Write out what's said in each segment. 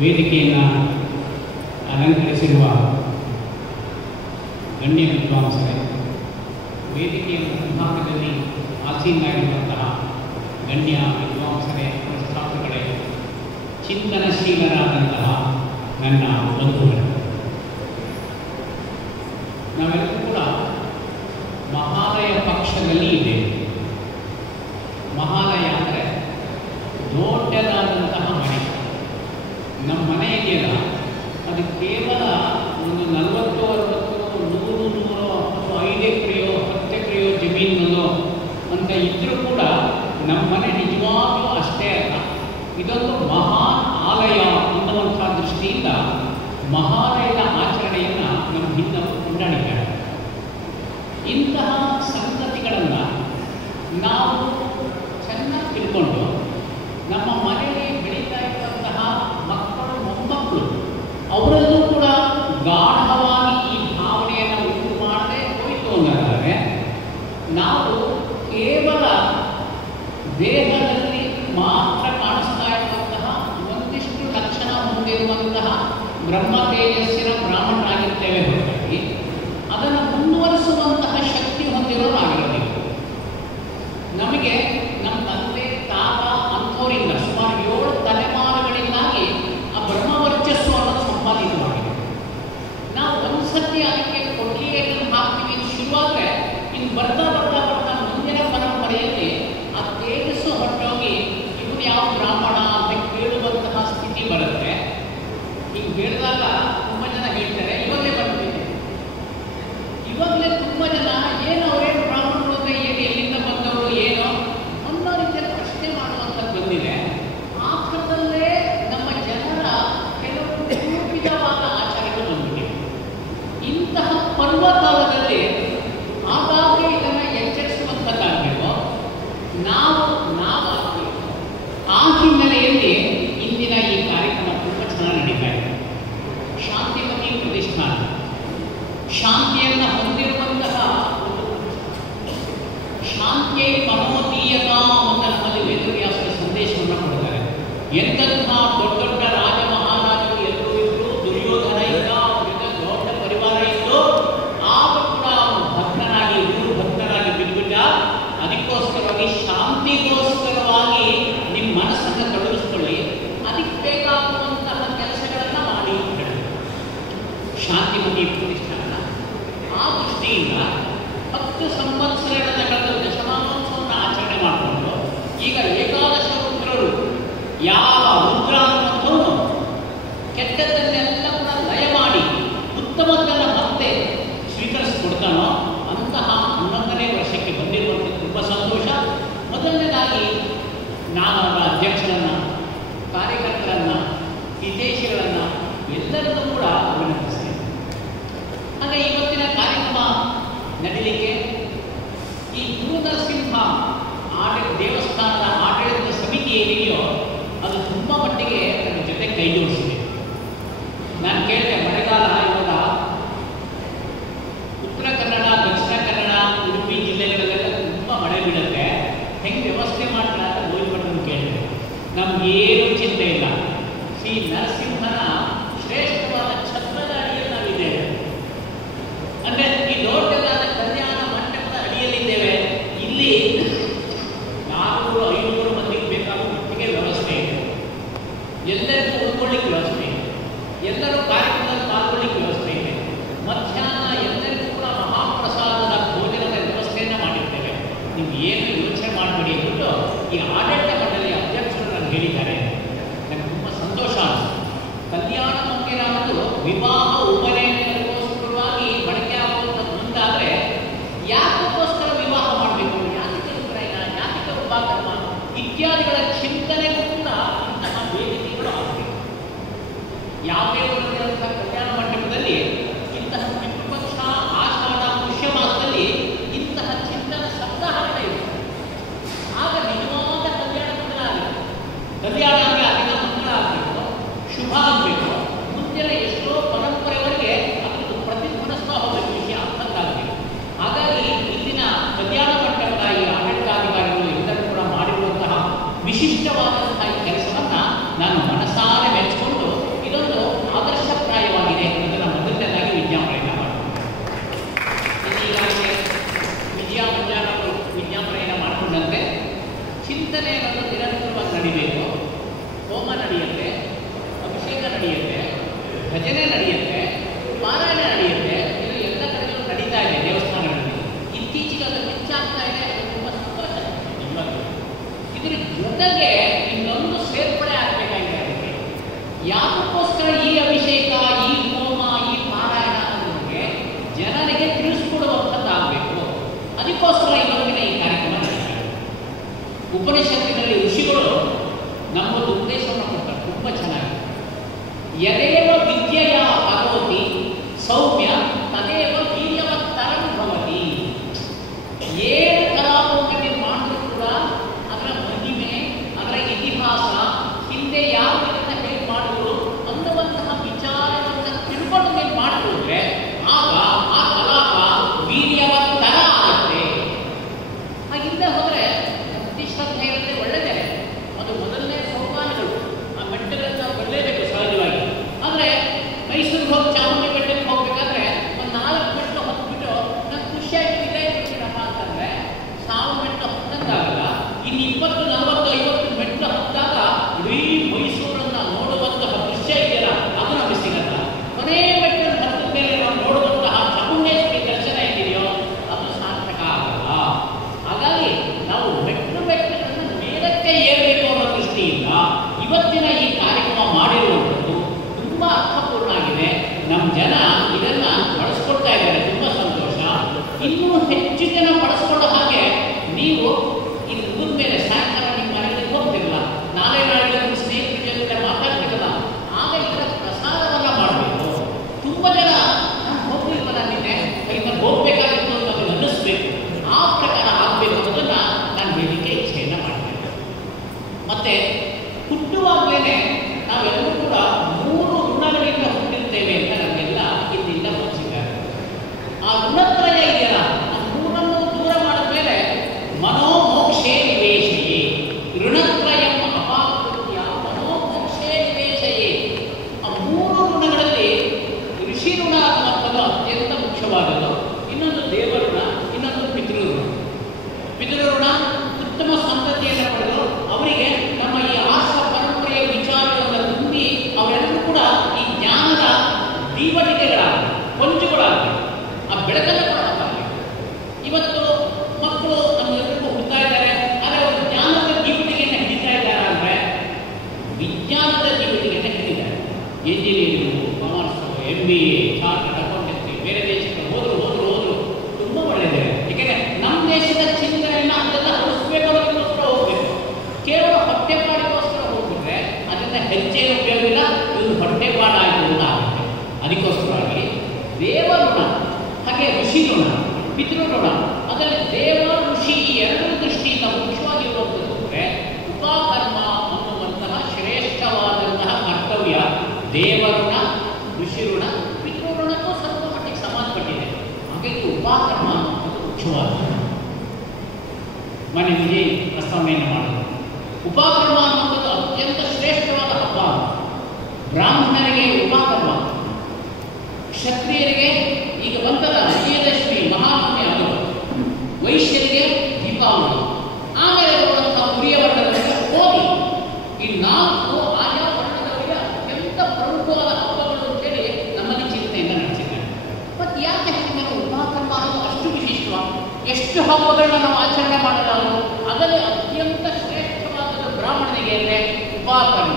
ವೇದಿಕೆಯನ್ನು ಅಲಂಕರಿಸಿರುವ ಗಣ್ಯ ವಿದ್ವಾಂಸರೇ, ವೇದಿಕೆಯ ಮುಂಭಾಗದಲ್ಲಿ ಆಸೀನರಾಗಿರುವಂತಹ ಗಣ್ಯ ವಿದ್ವಾಂಸರೇ, ಪ್ರಸ್ಥಾಪಗಳೇ, ಚಿಂತನಶೀಲರಾದಂತಹ ನನ್ನ ಬಂಧುಗಳು, ನಾವೆಲ್ಲರೂ ಕೂಡ ಮಹಾಲಯ ಪಕ್ಷದಲ್ಲಿ ಇದ್ದೇವೆ. ಮಹಾಲಯ ಅಂದರೆ ದೊಡ್ಡದಾದಂತಹ ಮನೆ. ನಮ್ಮ ಮನೆ ಇದೆಯಲ್ಲ, ಅದು ಕೇವಲ ಒಂದು 40, 60, 100, 100 ಅಥವಾ 5 ಎಕರೆಯೋ 10 ಎಕರೆಯೋ ಜಮೀನಲ್ಲೋ ಅಂತ ಇದ್ದರೂ ಕೂಡ ನಮ್ಮ ಮನೆ ನಿಜವಾಗ್ಲೂ ಅಷ್ಟೇ ಅಲ್ಲ. ಇದೊಂದು ಮಹಾನ್ ಆಲಯ ಅನ್ನುವಂಥ ದೃಷ್ಟಿಯಿಂದ ಮಹಾಲಯದ ಆಚರಣೆಯನ್ನು ನಮ್ಮ ಹಿಂದವರು ಕೊಂಡಾಡಿದ್ದಾರೆ. ಇಂತಹ ಸಂಗತಿಗಳನ್ನು ನಾವು ಚೆನ್ನಾಗಿ ತಿಳ್ಕೊಂಡು ನಮ್ಮ ಮನೆಯಲ್ಲಿ ಬೆಳೀತಾ ಇರುವಂತಹ ಮಕ್ಕಳು, ಮೊಮ್ಮಕ್ಕಳು ಅವರಲ್ಲೂ ಕೂಡ ಗಾಢವಾಗಿ ಈ ಭಾವನೆಯನ್ನು ಉಂಟು ಮಾಡದೆ ಹೋಯಿತು ಅನ್ನೋದಾದರೆ, ನಾವು ಕೇವಲ ದೇಹದಲ್ಲಿ ಮಾತ್ರ ಕಾಣಿಸ್ತಾ ಇರುವಂತಹ ಒಂದಿಷ್ಟು ಲಕ್ಷಣ ಹೊಂದಿರುವಂತಹ ಬ್ರಹ್ಮ ತೇಜಸ್ಸಿನ ಬ್ರಾಹ್ಮಣರಾಗಿರ್ತೇವೆ ಹೊರತಾಗಿ ಅದನ್ನು ಮುಂದುವರಿಸುವಂತಹ ಶಕ್ತಿ ಹೊಂದಿರೋರಾಗಿರಬೇಕು. ನಮಗೆ ನಮ್ಮ ತಂದೆ ತಾತ ಅಂಥವರಿಂದ ಸುಮಾರು 7 ತಲೆಮಾರುಗಳಿಂದಾಗಿ ಆ ಬ್ರಹ್ಮವರ್ಚಸ್ಸು ಅನ್ನೋದು ಸಂಪಾದಿತವಾಗಿದೆ. ನಾವು ಒಂದ್ಸತಿ ಅದಕ್ಕೆ ಕೊಟ್ಟಿಗೆಯನ್ನು ಹಾಕ್ತೀವಿ ಅಂತ ಶುರುವಾದರೆ ಇನ್ನು ಬರ್ತಾ ಬರ್ತಾ ಬರ್ತಾ ಮುಂದಿನ ಪರಂಪರೆಯಲ್ಲಿ ಆ ತೇಜಸ್ಸು ಹೊರಟೋಗಿ ಇವನು ಯಾವ ಬ್ರಾಹ್ಮಣ ಅಂತ ಕೇಳುವಂತಹ ಸ್ಥಿತಿ ಬರುತ್ತೆ. ಹಿಂಗೆ ಹೇಳಿದಾಗ ತುಂಬ ಜನ ಹೇಳ್ತಾರೆ, ಇವಾಗಲೇ ಬರ್ತಿದೆ, ಇವಾಗಲೇ ತುಂಬ ಜನ ಏನು ಅವರೇನು ಬ್ರಾಹ್ಮಣರು ಅಂದರೆ ಏನು, ಎಲ್ಲಿಂದ ಬಂದವರು ಏನೋ ಅನ್ನೋ ರೀತಿಯಲ್ಲಿ ಪ್ರಶ್ನೆ ಮಾಡುವಂಥದ್ದು ಬಂದಿದೆ. ಆ ಥರದಲ್ಲೇ ನಮ್ಮ ಜನರ ಕೆಲವು ರೂಪಿತವಾದ ಆಚಾರಗಳು ಬಂದಿದೆ. ಇಂತಹ ಪರ್ವಕಾಲದಲ್ಲಿ ಆಗಾಗ್ಗೆ ಇದನ್ನು ಎಚ್ಚರಿಸುವಂಥದ್ದಾಗಬೇಕು, ನಾವಾಗಬೇಕು. ಆ ಹಿನ್ನೆಲೆಯಲ್ಲಿ ಇಂದಿನ ಈ ಕಾರ್ಯಕ್ರಮ ತುಂಬ ಚೆನ್ನಾಗಿ ನಡೀತಾ ಇದೆ. ಶಾಂತಿಮತಿ ಪ್ರತಿಷ್ಠಾನ, ಶಾಂತಿಯನ್ನು ಹೊಂದಿರುವಂತಹ ಶಾಂತಿಯೈ ಮನೋದೀಯತಾ ಅಂತ ನಮ್ಮಲ್ಲಿ ವೇದವ್ಯಾಸರ ಸಂದೇಶವನ್ನು ಕೊಡ್ತಾರೆ. ಎಂತಹ ದೊಡ್ಡ ದೊಡ್ಡ ರಾಜ ಮಹಾರಾಜರು ಎಲ್ಲರೂ ಇದ್ರು, ದುರ್ಯೋಧನ ಇದ್ದ, ಅವರಿಂದ ದೊಡ್ಡ ಪರಿವಾರ ಇತ್ತು, ಆಗ ಕೂಡ ಅವನು ಭಕ್ತನಾಗಿ, ಗುರು ಭಕ್ತನಾಗಿ ಬಿಟ್ಬಿಟ್ಟ. ಅದಕ್ಕೋಸ್ಕರವಾಗಿ ಶಾಂತಿಗೋಸ್ಕರವಾಗಿ ನಿಮ್ಮ ಮನಸ್ಸನ್ನು ತೊಡಗಿಸ್ಕೊಳ್ಳಿ, ಅದಕ್ಕೆ ಬೇಕಾಗುವಂತಹ ಕೆಲಸಗಳನ್ನು ಮಾಡಿ ಹೇಳಿ ಶಾಂತಿಮತಿ ಪ್ರತಿಷ್ಠಾನ. ಆ ದೃಷ್ಟಿಯಿಂದ 10 ಸಂವತ್ಸರಗಳ ಕಳೆದ ದಶಮಾನೋತ್ಸವವನ್ನು ಆಚರಣೆ ಮಾಡಿಕೊಂಡು ಈಗ ಏಕಾದಶ ರುದ್ರರು, ಯಾವ ರುದ್ರ ಅನ್ನುವಂಥವನು ಕೆಟ್ಟದ್ದನ್ನೆಲ್ಲ ಕೂಡ ಲಯ ಮಾಡಿ ಉತ್ತಮದನ್ನು ಮತ್ತೆ ಸ್ವೀಕರಿಸಿಕೊಡ್ತಾನೋ ಅಂತಹ 11ನೇ ವರ್ಷಕ್ಕೆ ಬಂದಿರುವಂಥ ತುಂಬ ಸಂತೋಷ. ಮೊದಲನೇದಾಗಿ ನಾನು ಅವರ ಅಧ್ಯಕ್ಷರನ್ನು, ಕಾರ್ಯಕರ್ತರನ್ನು, ಹಿತೈಷಿಗಳನ್ನು ಎಲ್ಲರನ್ನೂ ಕೂಡ ಅಭಿನಂದಿಸ್ತೇನೆ. ಹಾಗೆ ಇವತ್ತಿನ ಕಾರ್ಯಕ್ರಮ ನಡೀಲಿಕ್ಕೆ ಈ ಗುರು ನರಸಿಂಹ ದೇವಸ್ಥಾನದ ಆಡಳಿತ ಸಮಿತಿ ಏನಿದೆಯೋ ಅದು ತುಂಬ ಮಟ್ಟಿಗೆ ನನ್ನ ಜೊತೆ ಕೈ ಜೋಡಿಸಿದೆ. ನಾನು ಕೇಳಿದೆ, ಮಳೆಗಾಲ ಇವಾಗ ಉತ್ತರ ಕನ್ನಡ, ದಕ್ಷಿಣ ಕನ್ನಡ, ಉಡುಪಿ ಜಿಲ್ಲೆಗಳಲ್ಲೆಲ್ಲ ತುಂಬ ಮಳೆ ಬೀಳುತ್ತೆ, ಹೆಂಗೆ ವ್ಯವಸ್ಥೆ ಮಾಡ್ತಾರೆ ಅಂತ ಗೋಲ್ಪಟ್ಟನ್ನು ಕೇಳಿದೆ. ನಮಗೇನು ಚಿಂತೆ ಇಲ್ಲ. ಶ್ರೀ ನರಸಿಂಹನ ಶ್ರೇಷ್ಠವಾದ ಛತ್ರದ ಅಡಿಯಲ್ಲಿ ನಾವಿದ್ದೇವೆ. ಅಂದರೆ ಈ ದೊಡ್ಡದಾದ ಕಲ್ಯಾಣ ಮಂಟಪದ ಅಡಿಯಲ್ಲಿದ್ದೇವೆ. ಇಲ್ಲಿ 400-500 ಮಂದಿಗೆ ಬೇಕಾದ ಮಟ್ಟಿಗೆ ವ್ಯವಸ್ಥೆ ಇದೆ. ಎಲ್ಲರಿಗೂ ಉಳ್ಕೊಳ್ಳಿಕ್ಕೆ ವ್ಯವಸ್ಥೆ ಇದೆ, ಎಲ್ಲರೂ ಕಾರ್ಯಕ್ರಮದಲ್ಲಿ ಪಾಲ್ಗೊಳ್ಳಿಕ್ಕೆ ವ್ಯವಸ್ಥೆ ಇದೆ. ಮಧ್ಯಾಹ್ನ ಎಲ್ಲರಿಗೂ ಕೂಡ ಮಹಾಪ್ರಸಾದದ ಭೋಜನದ ವ್ಯವಸ್ಥೆಯನ್ನು ಮಾಡಿರ್ತೇವೆ. ನೀವು ಏನು ಯೋಚನೆ ಮಾಡಬೇಡಿ ಅಂದ್ಬಿಟ್ಟು ಈ ಆಡಳಿತ ಮಂಡಳಿಯ ಅಧ್ಯಕ್ಷರು ನನಗೆ ಹೇಳಿದ್ದಾರೆ. ನನಗೆ ತುಂಬ ಸಂತೋಷ ಅನಿಸ್ತು. ಕಲ್ಯಾಣ ಮಂದಿರ ಅನ್ನೋದು ವಿವಾಹ ಉಪನಯನಕ್ಕೋಸ್ಕರವಾಗಿ ಬಳಕೆ ಆಗುವಂಥದ್ದು ಮುಂದಾದರೆ ಯಾಕೋಸ್ಕರ ವಿವಾಹ ಮಾಡಬೇಕು, ಯಾತಿಕ ಉಪನಯನ, ಯಾತಿಕ ಉಪಕರ್ಮ ಇತ್ಯಾದಿಗಳ ಚಿಂತನೆಗೂ ಕೂಡ ಇಂತಹ ವೇದಿಕೆಗಳು ಆಗಬೇಕು. ಯಾವುದೇ ಒಂದು ಕಲ್ಯಾಣ ಮಂಟಪದಲ್ಲಿ ಇಂತಹ ಪಿತೃಪಕ್ಷ, ಆಷಾಢ, ಪುಷ್ಯ ಮಾಸದಲ್ಲಿ ಇಂತಹ ಚಿಂತನ ಸಪ್ತಾಹಗಳ ಇರುತ್ತೆ. ಆಗ ನಿಜವಾದ ಕಲ್ಯಾಣ ಮಂದಿರ ಆಗುತ್ತೆ. ಕಲ್ಯಾಣ ಅಂದರೆ ಅದನ್ನ ಮಂಗಳ ಆಗಬೇಕು, ಶುಭ ಆಗಬೇಕು, ಮುಂದಿನ ಎಷ್ಟೋ ಪರಂಪರೆವರೆಗೆ ಅದನ್ನು ಪ್ರತಿಧ್ವನಿಸ್ತಾ ಹೋಗಬೇಕು, ವಿಷಯ ಅರ್ಥದ್ದಾಗಬೇಕು. ಹಾಗಾಗಿ ಇಲ್ಲಿನ ಕಲ್ಯಾಣ ಮಂಟಪದ ಈ ಆಡಳಿತಾಧಿಕಾರಿಗಳು ಎಲ್ಲರೂ ಕೂಡ ಮಾಡಿರುವಂತಹ ವಿಶಿಷ್ಟವಾದಂತಹ ಈ ಕೆಲಸವನ್ನು ನಾನು ಮನಸಾರೆ ಮೆಚ್ಚಿಕೊಂಡು ಉಪನಿಷತ್ತಿನಲ್ಲಿ ಋಷಿಗಳು ನಮ್ಮೊಂದು ಉಪದೇಶವನ್ನು ಕೊಡ್ತಾರೆ, ತುಂಬ ಚೆನ್ನಾಗಿ. ಯದೇವ ವಿದ್ಯೆಯ ಕರೋತಿ ಸೌಮ್ಯ ತದೇವ ವೀರ್ಯವತ್ತರಂ ಭವತಿ. ಏನು ಕಲಾಪವನ್ನು ಮಾಡಿದ್ರು ಕೂಡ ಅದರ ಮಹಿಮೆ, ಅದರ ಇತಿಹಾಸ, ಹಿಂದೆ ಯಾವ ಇದನ್ನು ಹೇಗೆ ಮಾಡಿದ್ರು ಅನ್ನುವಂತಹ ವಿಚಾರವನ್ನು ತಿಳ್ಕೊಂಡು ನೀವು ಮಾಡಿದ್ರೆ ಆಗ ಆ ಕಲಾಪ ವೀರ್ಯವತ್ತರ ಆಗುತ್ತೆ. ಹಾಗಿಂದ ಹೋದರೆ ಭಕ್ತಿ ಶ್ರದ್ಧೆ ಇರುತ್ತೆ, ಒಳ್ಳೆಯದೇ. ಅದು ಮೊದಲನೇ ಸೋಪಾನಗಳು. ಆ ಮೆಟ್ಟಗಳನ್ನು ನಾವು ಬರಲೇಬೇಕು ಸಹಜವಾಗಿ. ಆದರೆ ಮೈಸೂರಿಗೆ ಹೋಗಿ ಚಾಮುಂಡಿ ಬೆಟ್ಟಕ್ಕೆ ಹೋಗ್ಬೇಕಾದ್ರೆ ಒಂದು 4 ಮೆಟ್ಟು ಹೊತ್ಬಿಟ್ಟು ನಾನು ಖುಷಿಯಾಗಿ ಇದೇ ಬಿಡ್ತೀನಪ್ಪ ಅಂತಂದರೆ 1000 ಮೆಟ್ಟು ಹತ್ತಂಗಾಗಲ್ಲ. ಇನ್ನು 20, 40, 50 ಮೆಟ್ಟು ಹತ್ತಾಗ ಇಡೀ ಮೈಸೂರನ್ನು ನೋಡುವಂತಹ ದೃಶ್ಯ ಇದೆಯಲ್ಲ, ಅದು ನಮಗೆ ಸಿಗಲ್ಲ. ಕೊನೆ ಮೆಟ್ಟನ್ನು ಹತ್ತಿದ ಮೇಲೆ ನಾವು ನೋಡುವಂತಹ ಚಾಮುಂಡೇಶ್ವರಿ ದರ್ಶನ ಏನಿದೆಯೋ ಅದು ಸಾರ್ಥಕ ಆಗಲ್ಲ. ಹಾಗಾಗಿ ನಾವು ಮೆಟ್ಟುಗಳನ್ನು ಮೇಲಕ್ಕೆ ಏರಬೇಕು ಅನ್ನೋ ದೃಷ್ಟಿಯಿಂದ ಇವತ್ತಿನ ಈ ಕಾರ್ಯಕ್ರಮ ಮಾಡಿರುವಂಥದ್ದು ತುಂಬ ಅರ್ಥಪೂರ್ಣ ಆಗಿದೆ. ನಮ್ಮ ಜನ ಇದನ್ನ ಬಳಸ್ಕೊಳ್ತಾ ಇದ್ದಾರೆ, ತುಂಬ ಸಂತೋಷ. ಇನ್ನೂ ಹೆಚ್ಚು ಜನ ಬಳಸ್ಕೊಳ್ಳೋ ಹಾಗೆ ನೀವು ಇದು ಮುಗಿದ ಮೇಲೆ ಸಾಯಂಕಾಲ ನಿಮ್ಮ ಮನೆಗಳಿಗೆ ಹೋಗ್ತಿರಲ್ಲ, ನಾಳೆ ನಾಳೆ ನಿಮ್ಮ ಸ್ನೇಹಿತರ ಜೊತೆ ಮಾತಾಡ್ತಿರಲ್ಲ, ಆಗ ಇದರ ಪ್ರಸಾರವನ್ನು ಮಾಡಬೇಕು. ತುಂಬ ಜನ ನಾನು ಹೋಗ್ಲಿಲ್ವಲ್ಲ ನಿನ್ನೆ, ಇದನ್ನು ಹೋಗ್ಬೇಕಾಗಿತ್ತು ಅಂತ ಅದನ್ನು ಅನ್ನಿಸ್ಬೇಕು, ಆ ಪ್ರಕಾರ ಆಗಬೇಕು ಅನ್ನೋದನ್ನ ನಾನು ಹೇಳಲಿಕ್ಕೆ ಇಚ್ಛೆಯನ್ನು ಮಾಡ್ತೇನೆ. ಮತ್ತೆ ಹುಟ್ಟುವಾಗಲೇ ನಾವೆಲ್ಲರೂ ಕೂಡ 3 ಋಣಗಳಿಂದ ಹುಟ್ಟಿರ್ತೇವೆ ಅಂತ ನಮಗೆಲ್ಲ ಹಿಂದಿಲ್ಲ ಮನಸ್ಸಿದ್ದಾರೆ. ಆ ಋಣತ್ರಯ ಇದೆಯಲ್ಲ, ಆ 3 ದೂರ ಮಾಡಿದ ಮೇಲೆ ಮನೋಮೋಕ್ಷೇ ನಿವೇಶಯೇ. ಋಣತ್ರಯಂ ಅಪಾಕೃತ್ಯ ಮನೋಮೋಕ್ಷೇ ನಿವೇಶಯೇ. ಆ 3 ಋಣಗಳಲ್ಲಿ ಋಷಿ ಋಣ ಅನ್ನುವಂಥದ್ದು ಅತ್ಯಂತ ಮುಖ್ಯವಾದದ್ದು. ಇನ್ನೊಂದು ದೇವಋಣ, ಇನ್ನೊಂದು ಪಿತೃಋಣ. ಪಿತೃಋಣ ಉತ್ತಮ ಸಂತತಿಯನ್ನು ಪಡೆದು ಅವರಿಗೆ ನಮ್ಮ ಈ ಆರ್ಷ ಪರಂಪರೆಯ ವಿಚಾರಗಳನ್ನು ತುಂಬಿ ಅವರೆಲ್ಲರೂ ಕೂಡ ಈ ಜ್ಞಾನದ ದೀವಟಿಕೆಗಳಾಗಲಿ, ಕೊಂಚುಗಳಾಗಲಿ, ಆ ಬೆಳಕನ್ನು ಕೊಡಬೇಕಾಗಲಿ. ಇವತ್ತು ಮಕ್ಕಳು ನಮ್ಮೆಲ್ಲರಿಗೂ ಹುಡ್ತಾ ಇದ್ದಾರೆ, ಆದರೆ ಅವರು ಜ್ಞಾನದ ದೀವಟಿಗೆಯನ್ನು ಹಿಡಿತಾ ಇದ್ದಾರೆ ಅಂದರೆ ವಿಜ್ಞಾನದ ದೀವಟಿಗೆಯನ್ನು ಹಿಡಿತಾರೆ. Engineering, commerce, MBA, chartered accountancy, ಬೇರೆ ದೇಶಕ್ಕೆ ಹೋದ್ರು ತುಂಬ ಒಳ್ಳೆಯದೇ. ಏಕೆಂದರೆ ನಮ್ಮ ದೇಶದ ಚಿಂತನೆಯನ್ನು ಅದೆಲ್ಲ ಹೊಲಿಸ್ಬೇಕು ಅನ್ನೋದಕ್ಕೋಸ್ಕರ ಹೋಗ್ಬೇಕು. ಕೇವಲ ಹೊಟ್ಟೆಪಾಡಿಗೋಸ್ಕರ ಹೋಗ್ಬಿಟ್ರೆ ಅದರಿಂದ ಹೆಚ್ಚೇನು ಉಪಯೋಗವಿಲ್ಲ, ಇವರು ಹೊಟ್ಟೆಪಾಡ ಆಯಿತು ಅಂತ ಆಗುತ್ತೆ. ಅದಕ್ಕೋಸ್ಕರವಾಗಿ ದೇವಋಣ, ಹಾಗೆ ಋಷಿ ಋಣ, ಪಿತೃಋಣ. ಅದರಲ್ಲಿ ದೇವ ಋಷಿ ಈ 2 ದೃಷ್ಟಿಯಿಂದ ಮುಖ್ಯವಾಗಿ ಇರುವಂಥದ್ದು ಅಂದರೆ ಉಪಕರ್ಮ ಅನ್ನುವಂತಹ ಶ್ರೇಷ್ಠವಾದಂತಹ ಕರ್ತವ್ಯ ದೇವಋಣ, ಋಷಿ ಋಣ, ಪಿತೃಋಣಕ್ಕೂ ಸ್ವಲ್ಪ ಮಟ್ಟಿಗೆ ಸಂಬಂಧಪಟ್ಟಿದೆ. ಹಾಗಾಗಿ ಉಪಕರ್ಮ ಅದು ಮುಖ್ಯವಾದ ಮನೆ ವಿಜಯ್ ಪ್ರಸ್ತಾವನೆಯನ್ನು ಮಾಡಿದರು. ಉಪಕರ್ಮ ಅನ್ನುವಂಥದ್ದು ಅತ್ಯಂತ ಶ್ರೇಷ್ಠವಾದ ಹಬ್ಬ. ಬ್ರಾಹ್ಮಣರಿಗೆ ಉಪಕರ್ಮ, ಕ್ಷತ್ರಿಯರಿಗೆ ಈಗ ಬಂತಲ್ಲ ವಿಜಯದಶಮಿ ಮಹಾತ್ಮೆ ಅದು, ವೈಶ್ಯರಿಗೆ ದೀಪಾವಳಿ, ಆಮೇಲೆ ಬರುವಂತಹ ಉರಿಯ ವರ್ಣದವರಿಗೆ ಹೋಳಿ. ಈ 4 ಆಯಾ ವರ್ಣದವರಿಗೆ ಅತ್ಯಂತ ಪ್ರಮುಖವಾದ ಹಬ್ಬಗಳು ಅಂತೇಳಿ ನಮ್ಮಲ್ಲಿ ಚಿಂತನೆಯಿಂದ ನಡೆಸಿದ್ದಾರೆ. ಮತ್ತು ಯಾಕೆ ನಾವು ಉಪಕರ್ಮ ಅನ್ನೋದು ಅಷ್ಟು ವಿಶಿಷ್ಟ? ಎಷ್ಟು ಹಬ್ಬಗಳನ್ನ ನಾವು ಆಚರಣೆ ಮಾಡಲಾರು, ಅದರಲ್ಲಿ ಅತ್ಯಂತ ಶ್ರೇಷ್ಠವಾದದ್ದು ಬ್ರಾಹ್ಮಣನಿಗೆ ಅಂದರೆ ಉಪಕರ್ಮ.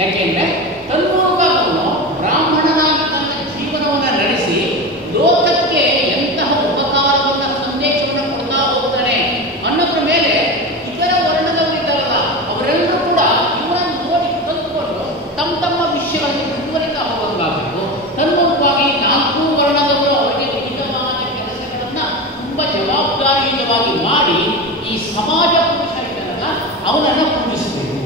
ಯಾಕೆಂದರೆ ತನ್ಮೂಲಕವನ್ನು ಬ್ರಾಹ್ಮಣನಾಗಿ ತನ್ನ ಜೀವನವನ್ನು ನಡೆಸಿ ಲೋಕಕ್ಕೆ ಎಂತಹ ಉಪಕಾರವನ್ನು ಸಂದೇಶವನ್ನು ಕೊಡ್ತಾ ಹೋಗ್ತಾನೆ ಅನ್ನೋದ್ರ ಮೇಲೆ ಇತರ ವರ್ಣದವರಿದ್ದಾರಲ್ಲ ಅವರೆಲ್ಲರೂ ಕೂಡ ಇವರನ್ನು ನೋಡಿ ಕಲ್ತ್ಕೊಂಡು ತಮ್ಮ ವಿಷಯಗಳನ್ನು ಮುಂದುವರಿತಾ ಹೋಗೋದಾಗಬೇಕು. ತನ್ಮೂಲಕವಾಗಿ 4 ವರ್ಣದವರು ಅವರಿಗೆ ವಿಹಿತವಾದ ಕೆಲಸಗಳನ್ನು ತುಂಬ ಜವಾಬ್ದಾರಿಯುತವಾಗಿ ಮಾಡಿ ಈ ಸಮಾಜ ಪುರುಷ ಇದ್ದಾರಲ್ಲ ಅವನನ್ನು ಪೂಜಿಸಬೇಕು.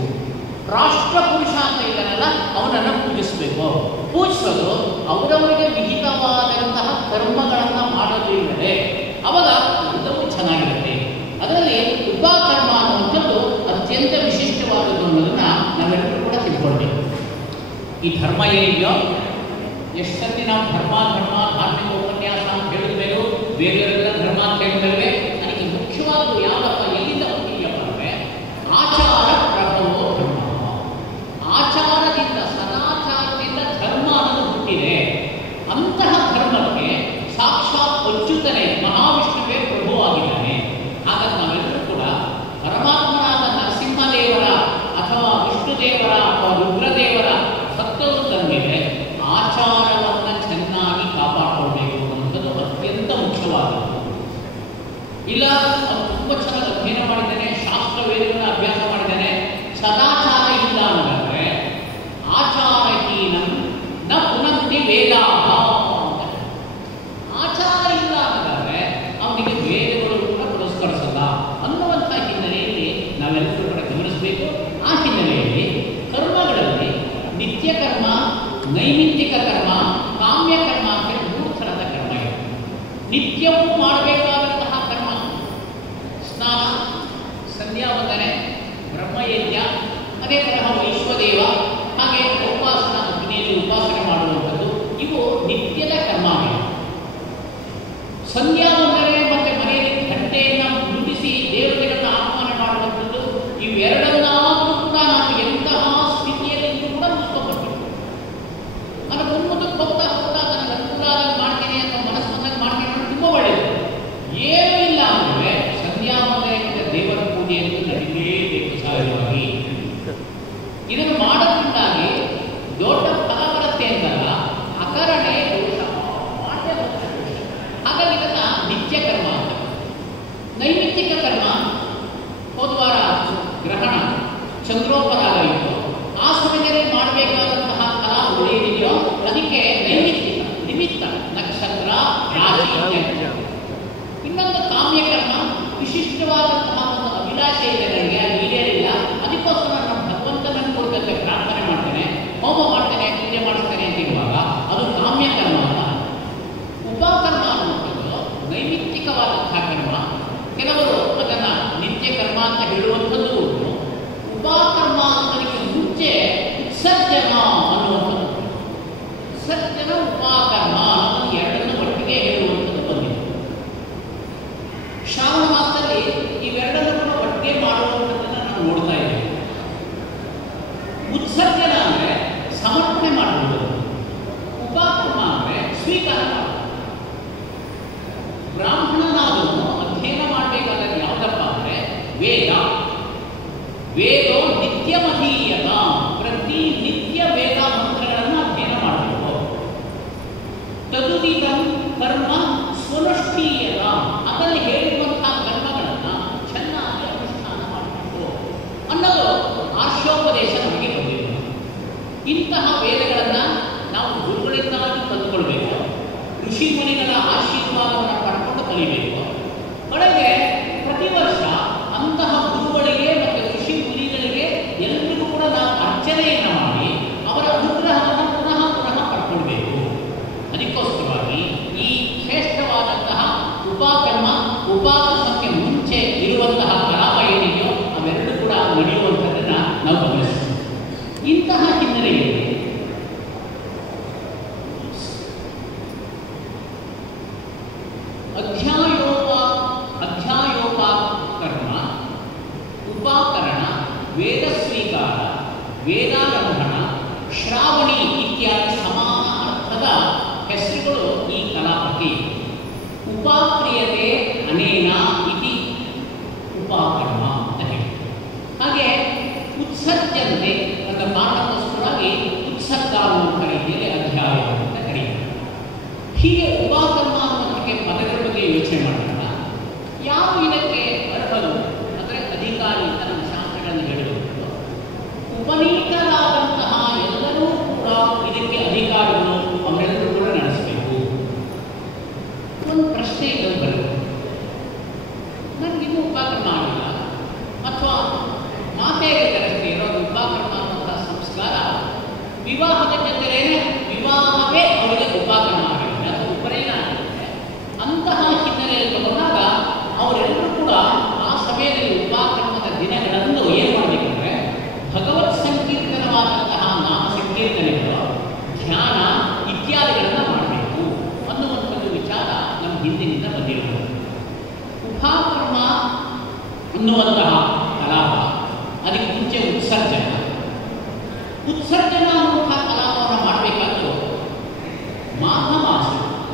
ರಾಷ್ಟ್ರ ಪುರುಷ ಅಂತ ಇದ್ದಾರಲ್ಲ ಅವನನ್ನು ಪೂಜಿಸಬೇಕು. ಪೂಜಿಸೋದು ಅವರವರಿಗೆ ವಿಹಿತವಾದಂತಹ ಕರ್ಮಗಳನ್ನು ಮಾಡೋದ್ರಿಂದಲೇ ಅವಾಗ ಎಲ್ಲವೂ ಚೆನ್ನಾಗಿರುತ್ತೆ. ಅದರಲ್ಲಿ ಉಪಕರ್ಮ ಅನ್ನುವಂಥದ್ದು ಅತ್ಯಂತ ವಿಶಿಷ್ಟವಾದದ್ದು ಅನ್ನೋದನ್ನು ನಾವೆಲ್ಲರೂ ಕೂಡ ತಿಳ್ಕೊಳ್ಬೇಕು. ಈ ಧರ್ಮ ಏನಿದೆಯೋ, ಎಷ್ಟು ಸರ್ತಿ ನಾವು ಧರ್ಮ ಧಾರ್ಮಿಕ ಉಪನ್ಯಾಸ ಅಂತ ಹೇಳಿದ್ಮೇಲೂ ಬೇರೆಯವರೆಲ್ಲ ಧರ್ಮ ಅಂತ ಹೇಳಿದ್ರೆ ನನಗೆ ಮುಖ್ಯವಾದದ್ದು ಯಾವಪ್ಪ ಎಲ್ಲಿಂದ ಹೋಗಿದೆಯಪ್ಪ ಅಂದರೆ ಆಚಾರ ಪ್ರಭವೋ ಧರ್ಮ. ಆಚಾರದಿಂದ ಸದಾಚಾರದಿಂದ ಧರ್ಮ ಅನ್ನೋದು ಹುಟ್ಟಿದೆ. ಅಂತಹ ಧರ್ಮಕ್ಕೆ ಸಾಕ್ಷಾತ್ ಅಚ್ಯುತನೇ ಮಹಾವಿಷ್ಣುವೇ ಪ್ರಭುವಾಗಿದ್ದಾನೆ. ಹಾಗಾಗಿ ನಾವೆಲ್ಲರೂ ಕೂಡ ಪರಮಾತ್ಮನಾದ ನರಸಿಂಹದೇವರ ಅಥವಾ ವಿಷ್ಣುದೇವರ ಅಥವಾ ರುದ್ರದೇವರ ಭಕ್ತರು ತಂದಿದೆ ಆಚಾರವನ್ನು ಚೆನ್ನಾಗಿ ಕಾಪಾಡಿಕೊಳ್ಬೇಕು ಅನ್ನೋದು ಅತ್ಯಂತ ಮುಖ್ಯವಾದದ್ದು. ಇಲ್ಲ ಅವ್ರು ತುಂಬ ಚೆನ್ನಾಗಿ ಅಧ್ಯಯನ ಮಾಡಿದ್ದೇನೆ, ಶಾಸ್ತ್ರ ಅದೇ ತರಹ ವೈಶ್ವದೇವ, ಹಾಗೆ ಉಪಾಸನ ಅಗ್ನಿಯಲ್ಲಿ ಉಪಾಸನೆ ಮಾಡುವಂಥದ್ದು, ಇವು ನಿತ್ಯದ ಕರ್ಮಾವಳಿ. ಸಂಧ್ಯಾ ವಂದನೆ ಮತ್ತೆ ಮನೆಯಲ್ಲಿ ಗಂಟೆಯನ್ನು ನುಡಿಸಿ ದೇವತೆಗಳನ್ನ ಆಹ್ವಾನ ಮಾಡುವಂಥದ್ದು, ಇವೆರಡನ್ನಾದರೂ ಕೂಡ ನಾವು ಎಂತಹ ಸ್ಥಿತಿಯಲ್ಲಿ ಕೂಡ ಮುಗಿಸ್ಕೊಂಡ್ಬರ್ತೀವಿ. ಅದು ಮುನ್ಮುಖಕ್ಕೆ ಹೋಗ್ತಾ ಹೋಗ್ತಾ ನನಗೆ ಅನುಕೂಲ ಮಾಡ್ತೇನೆ ಅಥವಾ ಮನಸ್ಸು ಬಂದಾಗ ಮಾಡ್ತೇನೆ ಅನ್ನೋದು ತುಂಬ ಒಳ್ಳೆಯದು. ಏನೂ ಇಲ್ಲ ಅಂದರೆ ಸಂಧ್ಯಾ ವಂದನೆಯಿಂದ ದೇವರ ಪೂಜೆ ಎಂದು ನಡೀಲೇಬೇಕು ಸಹಜವಾಗಿ. ಇದನ್ನು ಮಾಡೋದ್ರಿಂದಾಗಿ ದೊಡ್ಡ ಫಲ ಬರುತ್ತೆ ಅಂತಲ್ಲ, ಅಕರಣೆ ದೋಷ ಮಾಡೇ ಹೋಗ್ತದೆ ದೋಷ. ಹಾಗಾಗಿ ಇದನ್ನ ನಿತ್ಯ ಕರ್ಮ ಅಂತ. ನೈಮಿತ್ತಿಕ ಕರ್ಮ, ಹೋದ ವಾರ ಗ್ರಹಣ ಚಂದ್ರೋಪರಾಗ ಇತ್ತು, ಆ ಸಮಯದಲ್ಲಿ ಮಾಡಬೇಕಾದಂತಹ ಕಲಾ ಉಳಿಯದಿದೆಯೋ ಅದಕ್ಕೆ ನೈಮಿತ್ತಿಕ ನಿಮಿತ್ತ ನಕ್ಷತ್ರ ರಾಶಿ. ಇನ್ನೊಂದು ಕಾಮ್ಯಕರ್ಮ, ವಿಶಿಷ್ಟವಾದಂತಹ ಒಂದು ಅಭಿಲಾಷೆ ಇದೆ ನನಗೆ, ಅದು ಈಡೇರಿಲ್ಲ, ಅದಕ್ಕೋಸ್ಕರ ನಾನು ಭಗವಂತನನ್ನು ಕೊಡಬೇಕು ಪ್ರಾರ್ಥನೆ ಮಾಡ್ತೇನೆ, ಹೋಮ ಮಾಡ್ತೇನೆ, ಪೂಜೆ ಮಾಡಿಸ್ತೇನೆ ಅಂತ ಇರುವಾಗ ಅದು ಕಾಮ್ಯಕರ್ಮ ಅಲ್ಲ. ಉಪಕರ್ಮ ಅನ್ನುವಂಥದ್ದು ನೈಮಿತ್ತಿಕವಾದಂತಹ ಕರ್ಮ. ಕೆಲವರು ಅದನ್ನು ನಿತ್ಯ ಕರ್ಮ ಅಂತ ಹೇಳುವಂಥದ್ದು ಉಂಟು. ಉಪಕರ್ಮ ಅನ್ನೋದಕ್ಕೆ ಮುಂಚೆ ಉತ್ಸರ್ಜನ ಅನ್ನುವಂಥದ್ದು, ಉತ್ಸರ್ಜನ ಉಪಕರ್ಮ ಅನ್ನೋದು ಎರಡನ್ನು ಒಟ್ಟಿಗೆ ಹೇಳುವಂಥದ್ದು ಬಂದಿದೆ. ಶ್ರಾವಣ ಮಾಸದಲ್ಲಿ ಇವೆರಡನ್ನು ಕೂಡ ಒಟ್ಟಿಗೆ ಮಾಡುವಂಥದ್ದನ್ನು ನಾವು ನೋಡ್ತಾ ಇದ್ದೇವೆ. ಉತ್ಸರ್ಜನ ಅಂದರೆ ಸಮರ್ಪಣೆ ಮಾಡುವುದು, ಉಪಕರ್ಮ ಅಂದರೆ ಸ್ವೀಕಾರ ಮಾಡುವುದು. ಬ್ರಾಹ್ಮಣನಾದನು ಅಧ್ಯಯನ ಮಾಡಬೇಕಾದ್ರೆ ಯಾವುದಪ್ಪ ಅಂದರೆ ವೇದ. ವೇದೋ ನಿತ್ಯಮಧೀಯತ, ಪ್ರತಿ ನಿತ್ಯ ವೇದ ಮಂತ್ರಗಳನ್ನು ಅಧ್ಯಯನ ಮಾಡಬೇಕು. ತದುದಿದಂ ಕರ್ಮ ಸ್ವನುಷ್ಠೀಯತ, ಅದರಲ್ಲಿ ಹೇಳಿರುವಂತಹ ಕರ್ಮಗಳನ್ನು ಚೆನ್ನಾಗಿ ಅನುಷ್ಠಾನ ಮಾಡಬೇಕು ಅನ್ನೋದು ಆರ್ಷೋಪದೇಶ ನಮಗೆ ಬಂದಿದೆ. ಇಂತಹ ವೇದಗಳನ್ನು ನಾವು ಗುರುಗಳಿಂದಾಗಿ ತಂದುಕೊಳ್ಬೇಕು, ಋಷಿ ಮುನಿಗಳ ಆಶೀರ್ವಾದವನ್ನು ಪಡ್ಕೊಂಡು ಕಲಿಬೇಕು. ಕಡೆಗೆ ಪ್ರತಿ ವರ್ಷ ಅಂತಹ ಗುರುಗಳಿಗೆ ಮತ್ತು ಋಷಿ ಮುನಿಗಳಿಗೆ ಎಲ್ಲರಿಗೂ ಕೂಡ ನಾವು ಅರ್ಚನೆಯನ್ನು ಮಾಡಿ ಅವರ ಅನುಗ್ರಹವನ್ನು ಪುನಃ ಪುನಃ ಪಡ್ಕೊಳ್ಬೇಕು. ಅದಕ್ಕೋಸ್ಕರವಾಗಿ ಈ ಶ್ರೇಷ್ಠವಾದಂತಹ ಉಪಕರ್ಮ, ಉಪಾಸನಕ್ಕೆ ಮುಂಚೆ ಇರುವಂತಹ ಕಲಾಪ ಏನಿದೆಯೋ ಅವೆರಡೂ ಕೂಡ ನಡೆಯುವಂಥದ್ದನ್ನು ನಾವು ಗಮನಿಸ್ತೀವಿ. ಇಂತಹ ಹಿನ್ನೆಲೆಯಲ್ಲಿ ಅಧ್ಯಾಯೋಪಕರ್ಮ, ಉಪಕರಣ, ವೇದ ಸ್ವೀಕಾರ, ವೇದಾರಂಭಣ, ಶ್ರಾವಣಿ ಇತ್ಯಾದಿ ಸಮಾನ ಅರ್ಥದ ಹೆಸರುಗಳು ಈ ಕಲಾಪಕ್ಕೆ. ಉಪಕ್ರಿಯತೆ ಅನೇನ ಇತಿ ಉಪಕರ್ಮ ಅಂತ ಹೇಳಿ. ಹಾಗೆ ಉತ್ಸರ್ಜಂತೆ ಅಂತ ಕಾರಣಕ್ಕೋಸ್ಕರವಾಗಿ ಉತ್ಸರ್ಗ ಅನ್ನುವಂಥ ರೀತಿಯಲ್ಲಿ ಅಧ್ಯಾಯ ಅಂತ ಕರೀತಾರೆ. ಹೀಗೆ ಉಪಕರ್ಮ ಅನ್ನೋದಕ್ಕೆ ಪದಗಳ ಬಗ್ಗೆ ಯೋಚನೆ ಮಾಡಿದಾಗ ಯಾವ ಇದಕ್ಕೆ ಅರ್ಹರು ಅಂದರೆ ಅಧಿಕಾರಿ ಅಂತ ನಮ್ಮ ಶಾಸ್ತ್ರಗಳನ್ನು ಹೇಳಿರುವುದು. ಉಪನೀತರಾದಂತಹ ಎಲ್ಲರೂ ಕೂಡ ಇದಕ್ಕೆ ಅಧಿಕಾರಿಗಳು, ಅವರೆಲ್ಲರೂ ಕೂಡ ನಡೆಸಬೇಕು. ಒಂದು ಪ್ರಶ್ನೆ ಇದನ್ನು ಬರುತ್ತೆ, ನನಗಿನ್ನೂ ಉಪಕರ್ಮ ಆಗಿಲ್ಲ ಅಥವಾ ಮಾತೆಗೆ ಕರೆಸ್ತೆ ಇರೋದು ಉಪಕರ್ಮ ಅನ್ನುವಂಥ ಸಂಸ್ಕಾರ ವಿವಾಹದ ಜೊತೆಗೇನೆ ವಿವಾಹವೇ ಅವರಿಗೆ ಉಪಕರ್ಮ ಆಗಿರುತ್ತೆ ಅಥವಾ ಉಪನಯನ ಆಗಿರುತ್ತೆ. ಅಂತಹ ಹಿನ್ನೆಲೆಯಲ್ಲಿ ತಗೊಂಡಾಗ ಅವರೆಲ್ಲರೂ ಕೂಡ ಆ ಸಮಯದಲ್ಲಿ ಉಪಕರ್ಮದ ದಿನಗಳಂದು ಏನು ಮಾಡಬೇಕಂದ್ರೆ ಭಗವತ್ ಸಂಕೀರ್ತನವಾದಂತಹ ನಾಮ ಸಂಕೀರ್ತನೆಗಳು, ಧ್ಯಾನ ಇತ್ಯಾದಿಗಳನ್ನು ಮಾಡಬೇಕು ಅನ್ನುವಂಥದ್ದು ವಿಚಾರ ನಮ್ಮ ಹಿಂದಿನಿಂದ ಬಂದಿರುವುದು. ಉಪಕರ್ಮ ಅನ್ನುವಂತಹ ಕಲಾಪ, ಅದಕ್ಕೆ ಮುಂಚೆ ಉತ್ಸರ್ಜನ. ಉತ್ಸರ್ಜನ ಅನ್ನುವಂತಹ ಕಲಾಪವನ್ನು ಮಾಡಬೇಕಾದ್ದು ಮಾಘ ಮಾಸ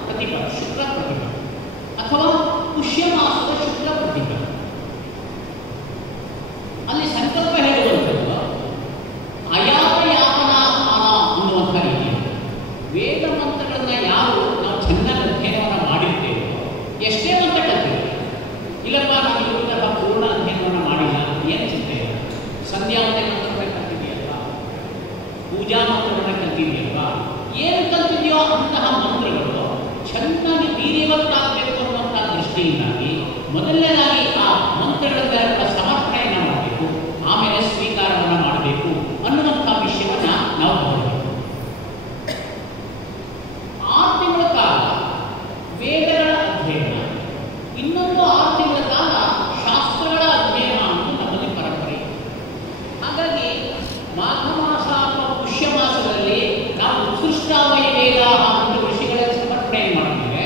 ಪ್ರತಿಪದ ಶುಕ್ಲ ಪ್ರತಿಪದ ಅಥವಾ ಪುಷ್ಯ ಮಾಸದ ಶುಕ್ಲ ಪ್ರತಿಪದ. ಅಲ್ಲಿ ಸಂಕಲ್ಪ ಹೇಳುವಂಥದ್ದು ಅಯಾತ ಯಾಪನಾ ಕಾಲ ಅನ್ನುವಂಥ ರೀತಿ. ವೇದ ಮಂತ್ರಗಳನ್ನು ಯಾರು ನಾವು ಚೆನ್ನಾಗಿ ಅಧ್ಯಯನವನ್ನು ಮಾಡಿರ್ತೇವೋ, ಎಷ್ಟೇ ಮಂತ್ರ ಕಲ್ತೀವಿ, ಇಲ್ಲಪ್ಪ ನಾವು ಇರುವಂತಹ ಪೂರ್ಣ ಅಧ್ಯಯನವನ್ನು ಮಾಡಿಲ್ಲ, ಏನು ಚಿಂತೆ ಇಲ್ಲ. ಸಂಧ್ಯಾವಂತೆ ಮಂತ್ರಗಳನ್ನು ಕಲ್ತಿದೆಯಲ್ವಾ, ಪೂಜಾ ಮಂತ್ರಗಳನ್ನು ಕಲ್ತಿದೆಯಲ್ವಾ, ಏನು ಕಲ್ತಿದೆಯೋ ಅಂತಹ ಮಂತ್ರಗಳು ಚೆನ್ನಾಗಿ ವೀರ್ಯವತ್ತಾಗಬೇಕು ಅನ್ನುವಂಥ ದೃಷ್ಟಿಯಿಂದಾಗಿ ಮೊದಲನೇದಾಗಿ ಆ ಮಂತ್ರಗಳ ಸಮರ್ಪಣೆಯನ್ನು ಮಾಡಬೇಕು, ಆಮೇಲೆ ಸ್ವೀಕಾರವನ್ನು ಮಾಡಬೇಕು ಅನ್ನುವಂಥ ವಿಷಯವನ್ನು ನಾವು ನೋಡಬೇಕು. 6 ತಿಂಗಳ ಕಾಲ ವೇದಗಳ ಅಧ್ಯಯನ, ಇನ್ನೊಂದು 6 ತಿಂಗಳ ಕಾಲ ಶಾಸ್ತ್ರಗಳ ಅಧ್ಯಯನ ಅನ್ನೋದು ನಮ್ಮಲ್ಲಿ ಪರಂಪರೆ. ಹಾಗಾಗಿ ವೈ ವೇದ ಮತ್ತು ಋಷಿಗಳಲ್ಲಿ ಸಮರ್ಪಣೆ ಮಾಡ್ತೇವೆ.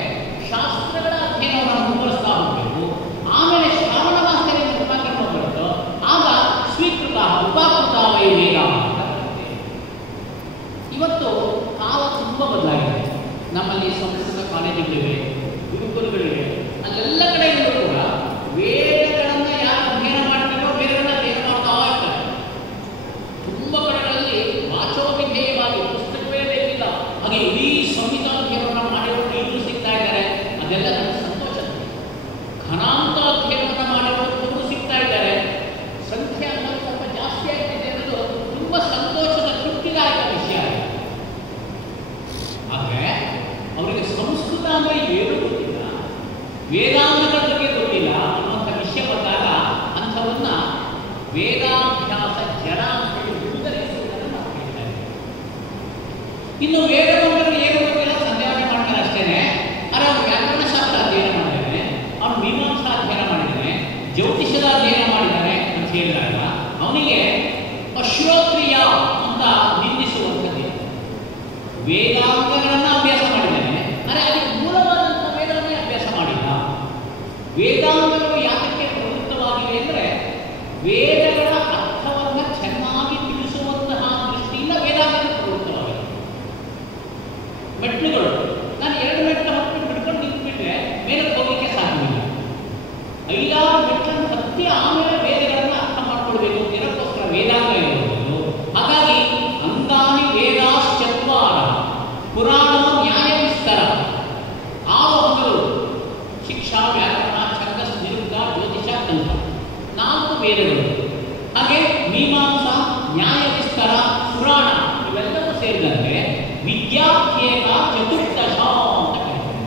ಶಾಸ್ತ್ರಗಳ ಅಧ್ಯಯನವನ್ನು ಮುಂದುವರಿಸ್ತಾ ಹೋಗಬೇಕು. ಆಮೇಲೆ ಶ್ರಾವಣ ಮಾಸದಲ್ಲಿ ಉಪಕರಣ ಬರುತ್ತೋ ಆಗ ಸ್ವೀಕೃತ ಉಪಕೃತ ವೈ ವೇದ ಅಂತ ಬರುತ್ತೆ. ಇವತ್ತು ಕಾಲ ತುಂಬ ಬದಲಾಗಿದೆ. ನಮ್ಮಲ್ಲಿ ಸಂಸ್ಕೃತ ಕಾಲೇಜುಗಳಿವೆ, ಗುರುಕುಲಗಳಿವೆ. ಅಲ್ಲೆಲ್ಲ ಕಡೆಯಲ್ಲೂ ಕೂಡ ವೇದಗಳನ್ನು ಯಾರು ಅಧ್ಯಯನ ಮಾಡ್ತಾರೋ ವೇದಗಳನ್ನ ಅಧ್ಯಯನ ಮಾಡ್ತಾ ಇರ್ತಾರೆ. ತುಂಬ ಕಡೆಗಳಲ್ಲಿ ವಾಚೋವಿಧೇಯವಾಗಿ ಪುಸ್ತಕವೇ ಬೇಕಿಲ್ಲ, ಹಾಗೆ ಇಡೀ ಸಂಹಿತಾಧ್ಯಯನವನ್ನು ಮಾಡಿರೋರು ಈಗಲೂ ಸಿಗ್ತಾ ಇದ್ದಾರೆ. ಅದೆಲ್ಲ ನನಗೆ ಸಂತೋಷ. ಘನಾಂತ ಅಧ್ಯಯನವನ್ನು ಮಾಡಿರೋರು ಸಿಗ್ತಾ ಇದ್ದಾರೆ. ಸಂಖ್ಯೆ ಅನ್ನೋದು ಸ್ವಲ್ಪ ಜಾಸ್ತಿ ಆಗ್ತಿದೆ ಅನ್ನೋದು ತುಂಬ ಸಂತೋಷದ ತೃಪ್ತಿದಾಯಕ ವಿಷಯ. ಆದರೆ ಅವರಿಗೆ ಸಂಸ್ಕೃತ ಅಂದರೆ ಏನೂ ಗೊತ್ತಿಲ್ಲ, ವೇದಾಂತಗಳ ಬಗ್ಗೆ ಗೊತ್ತಿಲ್ಲ ಅನ್ನುವಂಥ ವಿಷಯ ಬಂದಾಗ ಅಂಥವನ್ನ ವೇದಾಭ್ಯಾಸ ಜಡ ಅಂತ ಹೇಳಿ ಉತ್ತರಿಸುವುದನ್ನು ನಾವು ಕೇಳ್ತಾ ಇದ್ದೇವೆ. ಇನ್ನು ವೇದವಂತರು ಏನು ಗೊತ್ತಿಲ್ಲ, ಸಂಧ್ಯಾವನೆ ಮಾಡ್ತಾರೆ ಅಷ್ಟೇನೆ. ಆದರೆ ಅವನು ವ್ಯಾಕರಣಶಾಸ್ತ್ರ ಅಧ್ಯಯನ ಮಾಡಿದ್ದಾನೆ, ಅವನು ಮೀಮಾಂಸಾ ಅಧ್ಯಯನ ಮಾಡಿದ್ದಾನೆ, ಜ್ಯೋತಿಷದ ಅಧ್ಯಯನ ಮಾಡಿದ್ದಾನೆ ಅಂತ ಹೇಳಿದಾಗ ಅವನಿಗೆ ಅಶ್ರೋತ್ರಿಯ ಅಂತ ನಿಂದಿಸುವಂಥದ್ದು. ವೇದಾಂಗಗಳನ್ನು ಅಭ್ಯಾಸ ಮಾಡಿದ್ದಾನೆ, ಆದರೆ ಅದಕ್ಕೆ ಮೂಲವಾದಂಥ ವೇದವನ್ನೇ ಅಭ್ಯಾಸ ಮಾಡಿಲ್ಲ. ವೇದಾಂಗಗಳು ಯಾಕೆ ಪ್ರವೃತ್ತವಾಗಿವೆ ಅಂದರೆ ವೇದಗಳ ಅರ್ಥವನ್ನು ಚೆನ್ನಾಗಿ ತಿಳಿಸುವಂತಹ ದೃಷ್ಟಿಯಿಂದ ವೇದಾಂಗಗಳು ಪ್ರವೃತ್ತವಾಗಿವೆ. ಮೆಟ್ಲುಗಳು, ನಾನು 2 ಮೆಟ್ಲು ಹತ್ತು ಬಿಡ್ಕೊಂಡು ನಿಂತುಬಿಟ್ರೆ ಮೇಲಕ್ಕೆ ಹೋಗಲಿಕ್ಕೆ ಸಾಧ್ಯವಿಲ್ಲ. 5-6 ಮೆಟ್ಲನ್ನು ಹತ್ತಿ ಆಮೇಲೆ ವೇದಗಳನ್ನು ಅರ್ಥ ಮಾಡ್ಕೊಳ್ಬೇಕು ಅಂತ ಇರೋಕ್ಕೋಸ್ಕರ ವೇದಾಂಗ ಇರುವುದು. ಹಾಗಾಗಿ ಅಂಗಾನಿ ವೇದಾಶ್ಚತ್ವಾರ ಪುರಾಣ ನ್ಯಾಯ ವಿಸ್ತಾರ 6 ಅಂಗಗಳು: ಶಿಕ್ಷಾ, ವ್ಯಾಕರಣ, ಛಂದಸ್, ನಿರುಕ್ತ, ಜ್ಯೋತಿಷ, ತಂತ್ರ, 4 ವೇದಗಳು. ಹಾಗೆ ಮೀಮಾಂಸಾ, ನ್ಯಾಯ ವಿಸ್ತಾರ, ಪುರಾಣ ಇವೆಲ್ಲವೂ ಸೇರಿದಂತೆ ವಿದ್ಯಾರ್ಥೇಕ ಚತುರ್ದಶ ಅಂತ ಕರೀತಾರೆ.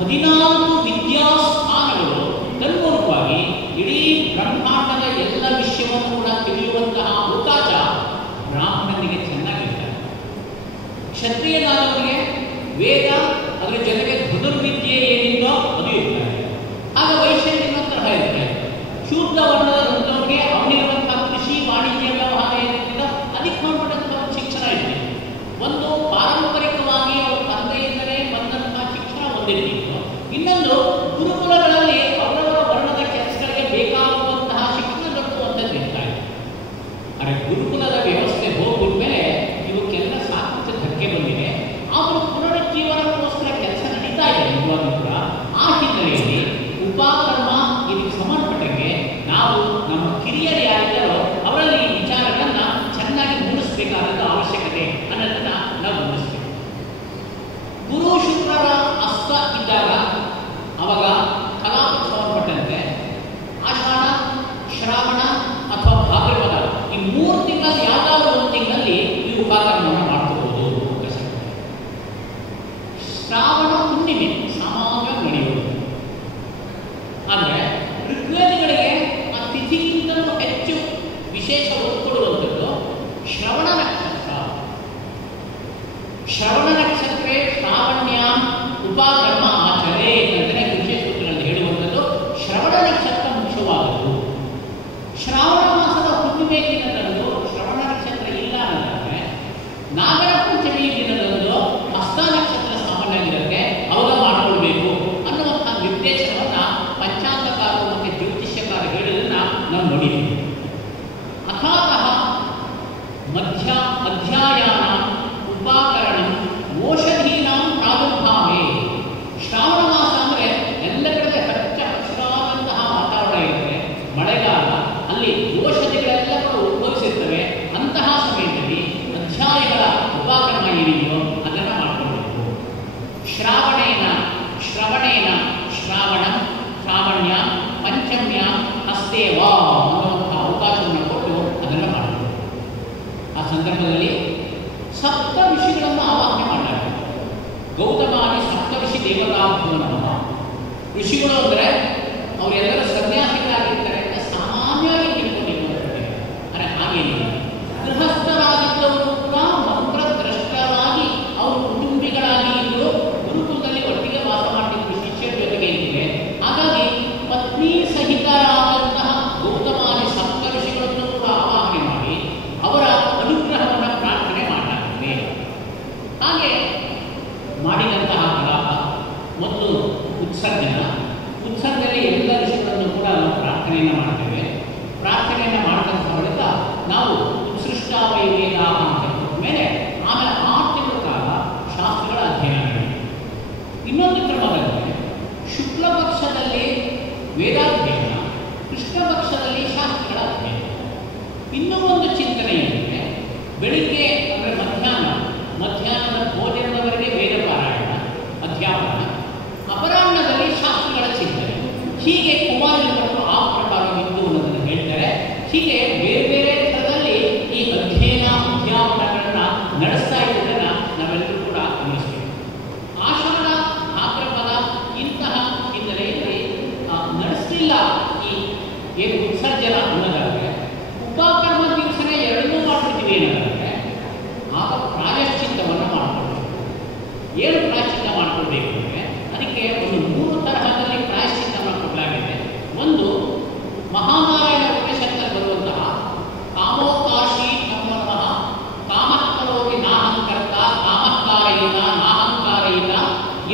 14 ವಿದ್ಯಾಸ್ಥಾನಗಳು ತನ್ಮೂಲಕವಾಗಿ ಇಡೀ ಬ್ರಹ್ಮಾಂಡದ ಎಲ್ಲ ವಿಷಯವನ್ನು ಕೂಡ ತಿಳಿಯುವಂತಹ ಅವಕಾಶ ಬ್ರಾಹ್ಮಣನಿಗೆ ಚೆನ್ನಾಗಿರ್ತಾರೆ. ಕ್ಷತ್ರಿಯನಾದವರಿಗೆ ವೇದ, ಅದರ ಜೊತೆಗೆ ಧನುರ್ವಿದ್ಯೆ ಏನಿದ್ದೋ ಅದು ಇರ್ತಾರೆ. ಆಗ ವೈಶ್ಯನಿಗೆ ತರಹ ಇರುತ್ತೆ. ಶೂದ್ರ ವರ್ಣದವರಿಗೆ ಅವನಿರುವಂತಹ ಕೃಷಿ, ವಾಣಿಜ್ಯ, ವ್ಯವಹಾರ ಏನಿರ್ತದೋ ಅದಕ್ಕೆ ಹೊಂದಿದಂತಹ ಶಿಕ್ಷಣ ಇದೆ. ಒಂದು ಪಾರಂಪರಿಕವಾಗಿ ಅವರ ತಂದೆಯಿಂದಲೇ ಬಂದಂತಹ ಶಿಕ್ಷಣ ಒಂದಿರ್ತಿತ್ತು. ಇನ್ನೊಂದು ಗುರುಕುಲಗಳಲ್ಲಿ ಅವರವರ ವರ್ಣದ ಕೆಲಸಗಳಿಗೆ ಬೇಕಾಗುವಂತಹ ಶಿಕ್ಷಣ ದೊರಕುವಂಥದ್ದು ಇರ್ತಾ ಇದೆ. ಆದರೆ ಗುರುಕುಲದ ವ್ಯವಸ್ಥೆ ಹೋಗ್ಬಿಟ್ಮೇಲೆ ಇವಕ್ಕೆಲ್ಲ ಸಾಕಷ್ಟು ಧಕ್ಕೆ ಬಂದಿದೆ. ಅವರು ಪುನರುಜ್ಜೀವನಕ್ಕೋಸ್ಕರ ಕೆಲಸ ನಡೀತಾ ಇದೆ ನಿಜವಾಗ್ಲೂ ಕೂಡ. ಆ ಹಿನ್ನೆಲೆಯಲ್ಲಿ ಉಪಕರ್ಮ ಇದಕ್ಕೆ ಸಂಬಂಧಪಟ್ಟಂಗೆ ನಾವು ನಮ್ಮ ಕಿರಿಯರು ಯಾರಿದ್ದಾರೋ ಅವರಲ್ಲಿ ಈ ವಿಚಾರಗಳನ್ನು ಚೆನ್ನಾಗಿ ಮೂಡಿಸಬೇಕಾದ ಅವಶ್ಯಕತೆ ಅನ್ನೋದನ್ನ ನಾವು ಗಮನಿಸಬೇಕು. ಗುರು ಶುಕ್ರರ ಅಸ್ತ ಇದ್ದಾಗ ಅವಾಗ ಕಲಾಪಕ್ಕೆ ಸಂಬಂಧಪಟ್ಟಂತೆ ಆಷಾಢ, ಶ್ರಾವಣ ಅಥವಾ ಭಾದ್ರಪದ ಈ 3 ತಿಂಗಳಲ್ಲಿ ಯಾವುದಾದ್ರೂ ಒಂದು ತಿಂಗಳಲ್ಲಿ ಈ ಉಪಕರ್ಮವನ್ನು ಮಾಡ್ಕೋಬಹುದು ಅಂತ ಸಿಗ್ತದೆ. ಶ್ರಾವಣ ಹುಣ್ಣಿಮೆ ಸಾಮಾನ್ಯವಾಗಿ ನಡೆಯುವುದು. ಆದರೆ ಋಗ್ವೇದಗಳಿಗೆ ಆ ತಿಥಿಗಿಂತಲೂ ಹೆಚ್ಚು ವಿಶೇಷ ಒತ್ತು ಕೊಡುವಂಥದ್ದು ಶ್ರವಣ ನಕ್ಷತ್ರ. ಶ್ರವಣ ನಕ್ಷತ್ರೇ ಶ್ರಾವಣ್ಯಾಂ ಉಪಕರ್ಮ ಆಚರೆ ಅಂತಲೇ ವಿಶೇಷ ಸೂತ್ರಗಳಲ್ಲಿ ಹೇಳುವಂಥದ್ದು. ಶ್ರವಣ ನಕ್ಷತ್ರ ಮುಖ್ಯವಾದದ್ದು. ಶ್ರಾವಣ ಮಾಸದ ಹುಣ್ಣಿಮೆ ದಿನದಂದು ಶ್ರವಣ ನಕ್ಷತ್ರ ಇಲ್ಲ ಅನ್ನೋದಾದ್ರೆ ನಾಗರ ಪಂಚಮಿ ದಿನದಂದು ಹಸ್ತ ನಕ್ಷತ್ರ ಸಾಮಾನ್ಯವಾಗಿರುತ್ತೆ, ಅವಾಗ ಮಾಡಿಕೊಳ್ಬೇಕು ಅನ್ನುವಂಥ ನಿರ್ದೇಶನವನ್ನು ಪಂಚಾಂಗಕಾರರು ಮತ್ತು ಜ್ಯೋತಿಷ್ಯಕಾರ ಹೇಳೋದನ್ನ ನಾವು ನೋಡಿದ್ದೀವಿ. ಅಥಾತಃ ಅಧ್ಯಾಯಾನ ಉಪಕರಣ ಓಷಧೀನಾಂ ಪ್ರಾದುರ್ಭಾವೇ. ಶ್ರಾವಣ ಮಾಸ ಅಂದರೆ ಎಲ್ಲ ಕಡೆ ಹಚ್ಚ ಹಸಿರಾದಂತಹ ವಾತಾವರಣ ಇರುತ್ತೆ, ಮಳೆಗಾಲ, ಅಲ್ಲಿ ಔಷಧಿಗಳೆಲ್ಲ ಕೂಡ ಉದ್ಭವಿಸಿರ್ತವೆ. ಅಂತಹ ಸಮಯದಲ್ಲಿ ಅಧ್ಯಾಯಗಳ ಉಪಕರ್ಮ ಏನಿದೆಯೋ ಅದನ್ನು ಮಾಡಿಕೊಳ್ಬೇಕು. ಶ್ರಾವಣೇನ ಶ್ರಾವಣ ಶ್ರಾವಣ್ಯ ಪಂಚಮ್ಯ ಹಸ್ತೇವ ಅನ್ನುವಂಥ ಅವಕಾಶವನ್ನು ಕೊಟ್ಟು ಅದನ್ನು ಮಾಡಬೇಕು. ಆ ಸಂದರ್ಭದಲ್ಲಿ ಸಪ್ತ ಋಷಿಗಳನ್ನು ಆವಾಹನೆ ಮಾಡಲಾಗಿದೆ. ಗೌತಮಾದಿ ಸಪ್ತಋಷಿ ದೇವತಾಭ್ಯೋ ನಮಃ. ಋಷಿಗಳು ಅಂದರೆ ಅವರೆಲ್ಲರ ಸನ್ಯಾಸಿಗಳಾಗಿರ್ತಾರೆ ಅಂತ ಸಾಮಾನ್ಯವಾಗಿ ತಿಳ್ಕೊಂಡಿರುವಂಥದ್ದು. ಆದರೆ ಹಾಗೇನಿಲ್ಲ. ಗೃಹಸ್ಥರಾಗಿದ್ದವರು ಕೂಡ ಮಂತ್ರದ್ರಷ್ಟರಾಗಿ ಅವರು ಕುಟುಂಬಿಗಳಾಗಿ ಇದ್ದು ಗುರುಕುಲದಲ್ಲಿ ಒಟ್ಟಿಗೆ ವಾಸ ಮಾಡ್ತಿದ್ರು, ಶಿಷ್ಯರ ಜೊತೆಗೆ ಇದ್ದರೆ. ಹಾಗಾಗಿ ಪತ್ನಿ ಸಹಿತರಾದಂತಹ ಗೌತಮಾದಿ ಸಪ್ತಋಷಿಗಳನ್ನು ಕೂಡ ಆವಾಹನೆ ಮಾಡಿ ಅವರ ಅನುಗ್ರಹವನ್ನು ಪ್ರಾರ್ಥನೆ ಮಾಡಲಾಗಿದೆ. ಹಾಗೆ ಏನು ಪ್ರಾಯಶ್ಚಿತ್ತ ಮಾಡಿಕೊಳ್ಬೇಕು ಅಂದರೆ ಅದಕ್ಕೆ ಒಂದು 3 ತರಹದಲ್ಲಿ ಪ್ರಾಯಶ್ಚಿತ್ತವನ್ನು ಕೊಡಲಾಗಿದೆ. ಒಂದು ಮಹಾನಾರಾಯಣ ಉಪನಿಷತ್ತಲ್ಲಿ ಬರುವಂತಹ ಕಾಮೋಕಾಶಿ ನಮೋ ನಮಃ ಕಾಮಃಕರೋಮಿ ನಾಹಂಕರ್ತ ಕಾಮಃಕಾರಯಿತ ನಾಹಂಕಾರಯಿತ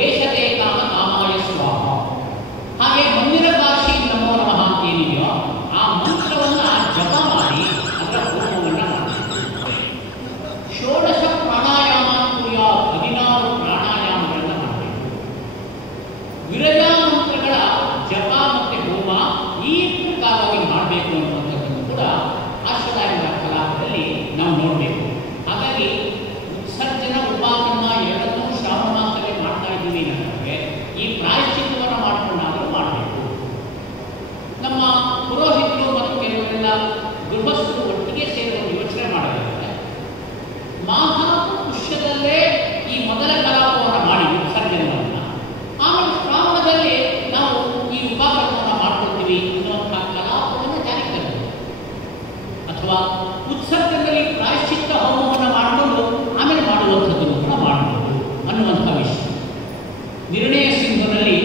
ಏಷತೆ ಕಾಮ ಕಾಮಾಯ ಸ್ವಾಹ. ಹಾಗೆ ಮಂದಿರಕಾಶಿ ನಮೋ ನಮಃ ಅಂತ ಏನಿದೆಯೋ ಆ ಮಂತ್ರವನ್ನು ಜಪ ಮಾಡಿ ಅದರ ಹೋಮವನ್ನು ಮಾಡಬೇಕು. ಷೋಡಶ ಪ್ರಾಣಾಯಾಮ ಕ್ರಿಯ 16 ಪ್ರಾಣಾಯಾಮಗಳನ್ನು ಮಾಡಬೇಕು. ವಿರಜಾ ಮಂತ್ರಗಳ ಜಪ ಮತ್ತು ಹೋಮ ಈ ಪ್ರಕಾರವಾಗಿ ಮಾಡಬೇಕು ಅನ್ನುವಂಥದ್ದನ್ನು ಕೂಡ ಆಶ್ರದಾಯಕ ಕಲಾಪದಲ್ಲಿ ನಾವು ನೋಡಬೇಕು. ಹಾಗಾಗಿ ಉತ್ಸರ್ಜನ ಉಪಾಕರ್ಮ ಎರಡನ್ನೂ ಶ್ರಾವಣ ಮಾಸದಲ್ಲಿ ಮಾಡ್ತಾ ಇದ್ದೀವಿ ಅನ್ನೋದಕ್ಕೆ ಈ ಪ್ರಾಯಶ್ಚಿತ್ತವನ್ನು ಮಾಡಿಕೊಂಡಾದರೂ ಮಾಡಬೇಕು. ನಮ್ಮ ಪುರೋಹಿತರು ಮತ್ತು ಕೆಲವರೆಲ್ಲ ಗೃಹಸ್ಥರು ಒಟ್ಟಿಗೆ ಸೇರಿಕೊಂಡು ಯೋಚನೆ ಮಾಡಬೇಕಾದ್ರೆ ಮಾಘ ಪುಷ್ಯದಲ್ಲೇ ಈ ಮೊದಲ ಕಲಾಪವನ್ನು ಮಾಡಿ ವಿಸರ್ಜನವನ್ನು, ಆಮೇಲೆ ಶ್ರಾವಣದಲ್ಲಿ ನಾವು ಈ ಉಪಕರಣವನ್ನು ಮಾಡ್ಕೊಳ್ತೀವಿ ಅನ್ನುವಂಥ ಕಲಾಪವನ್ನು ಜಾರಿಗೆ ತರಬೇಕು. ಅಥವಾ ಉತ್ಸರ್ಜನದಲ್ಲಿ ಪ್ರಾಯಶ್ಚಿತ್ತ ಹೋಮವನ್ನು ಮಾಡಿಕೊಂಡು ಆಮೇಲೆ ಮಾಡುವಂಥದ್ದನ್ನು ಕೂಡ ಮಾಡಬಹುದು ಅನ್ನುವಂಥ ವಿಷಯ. ನಿರ್ಣಯ ಸಿಂಧುನಲ್ಲಿ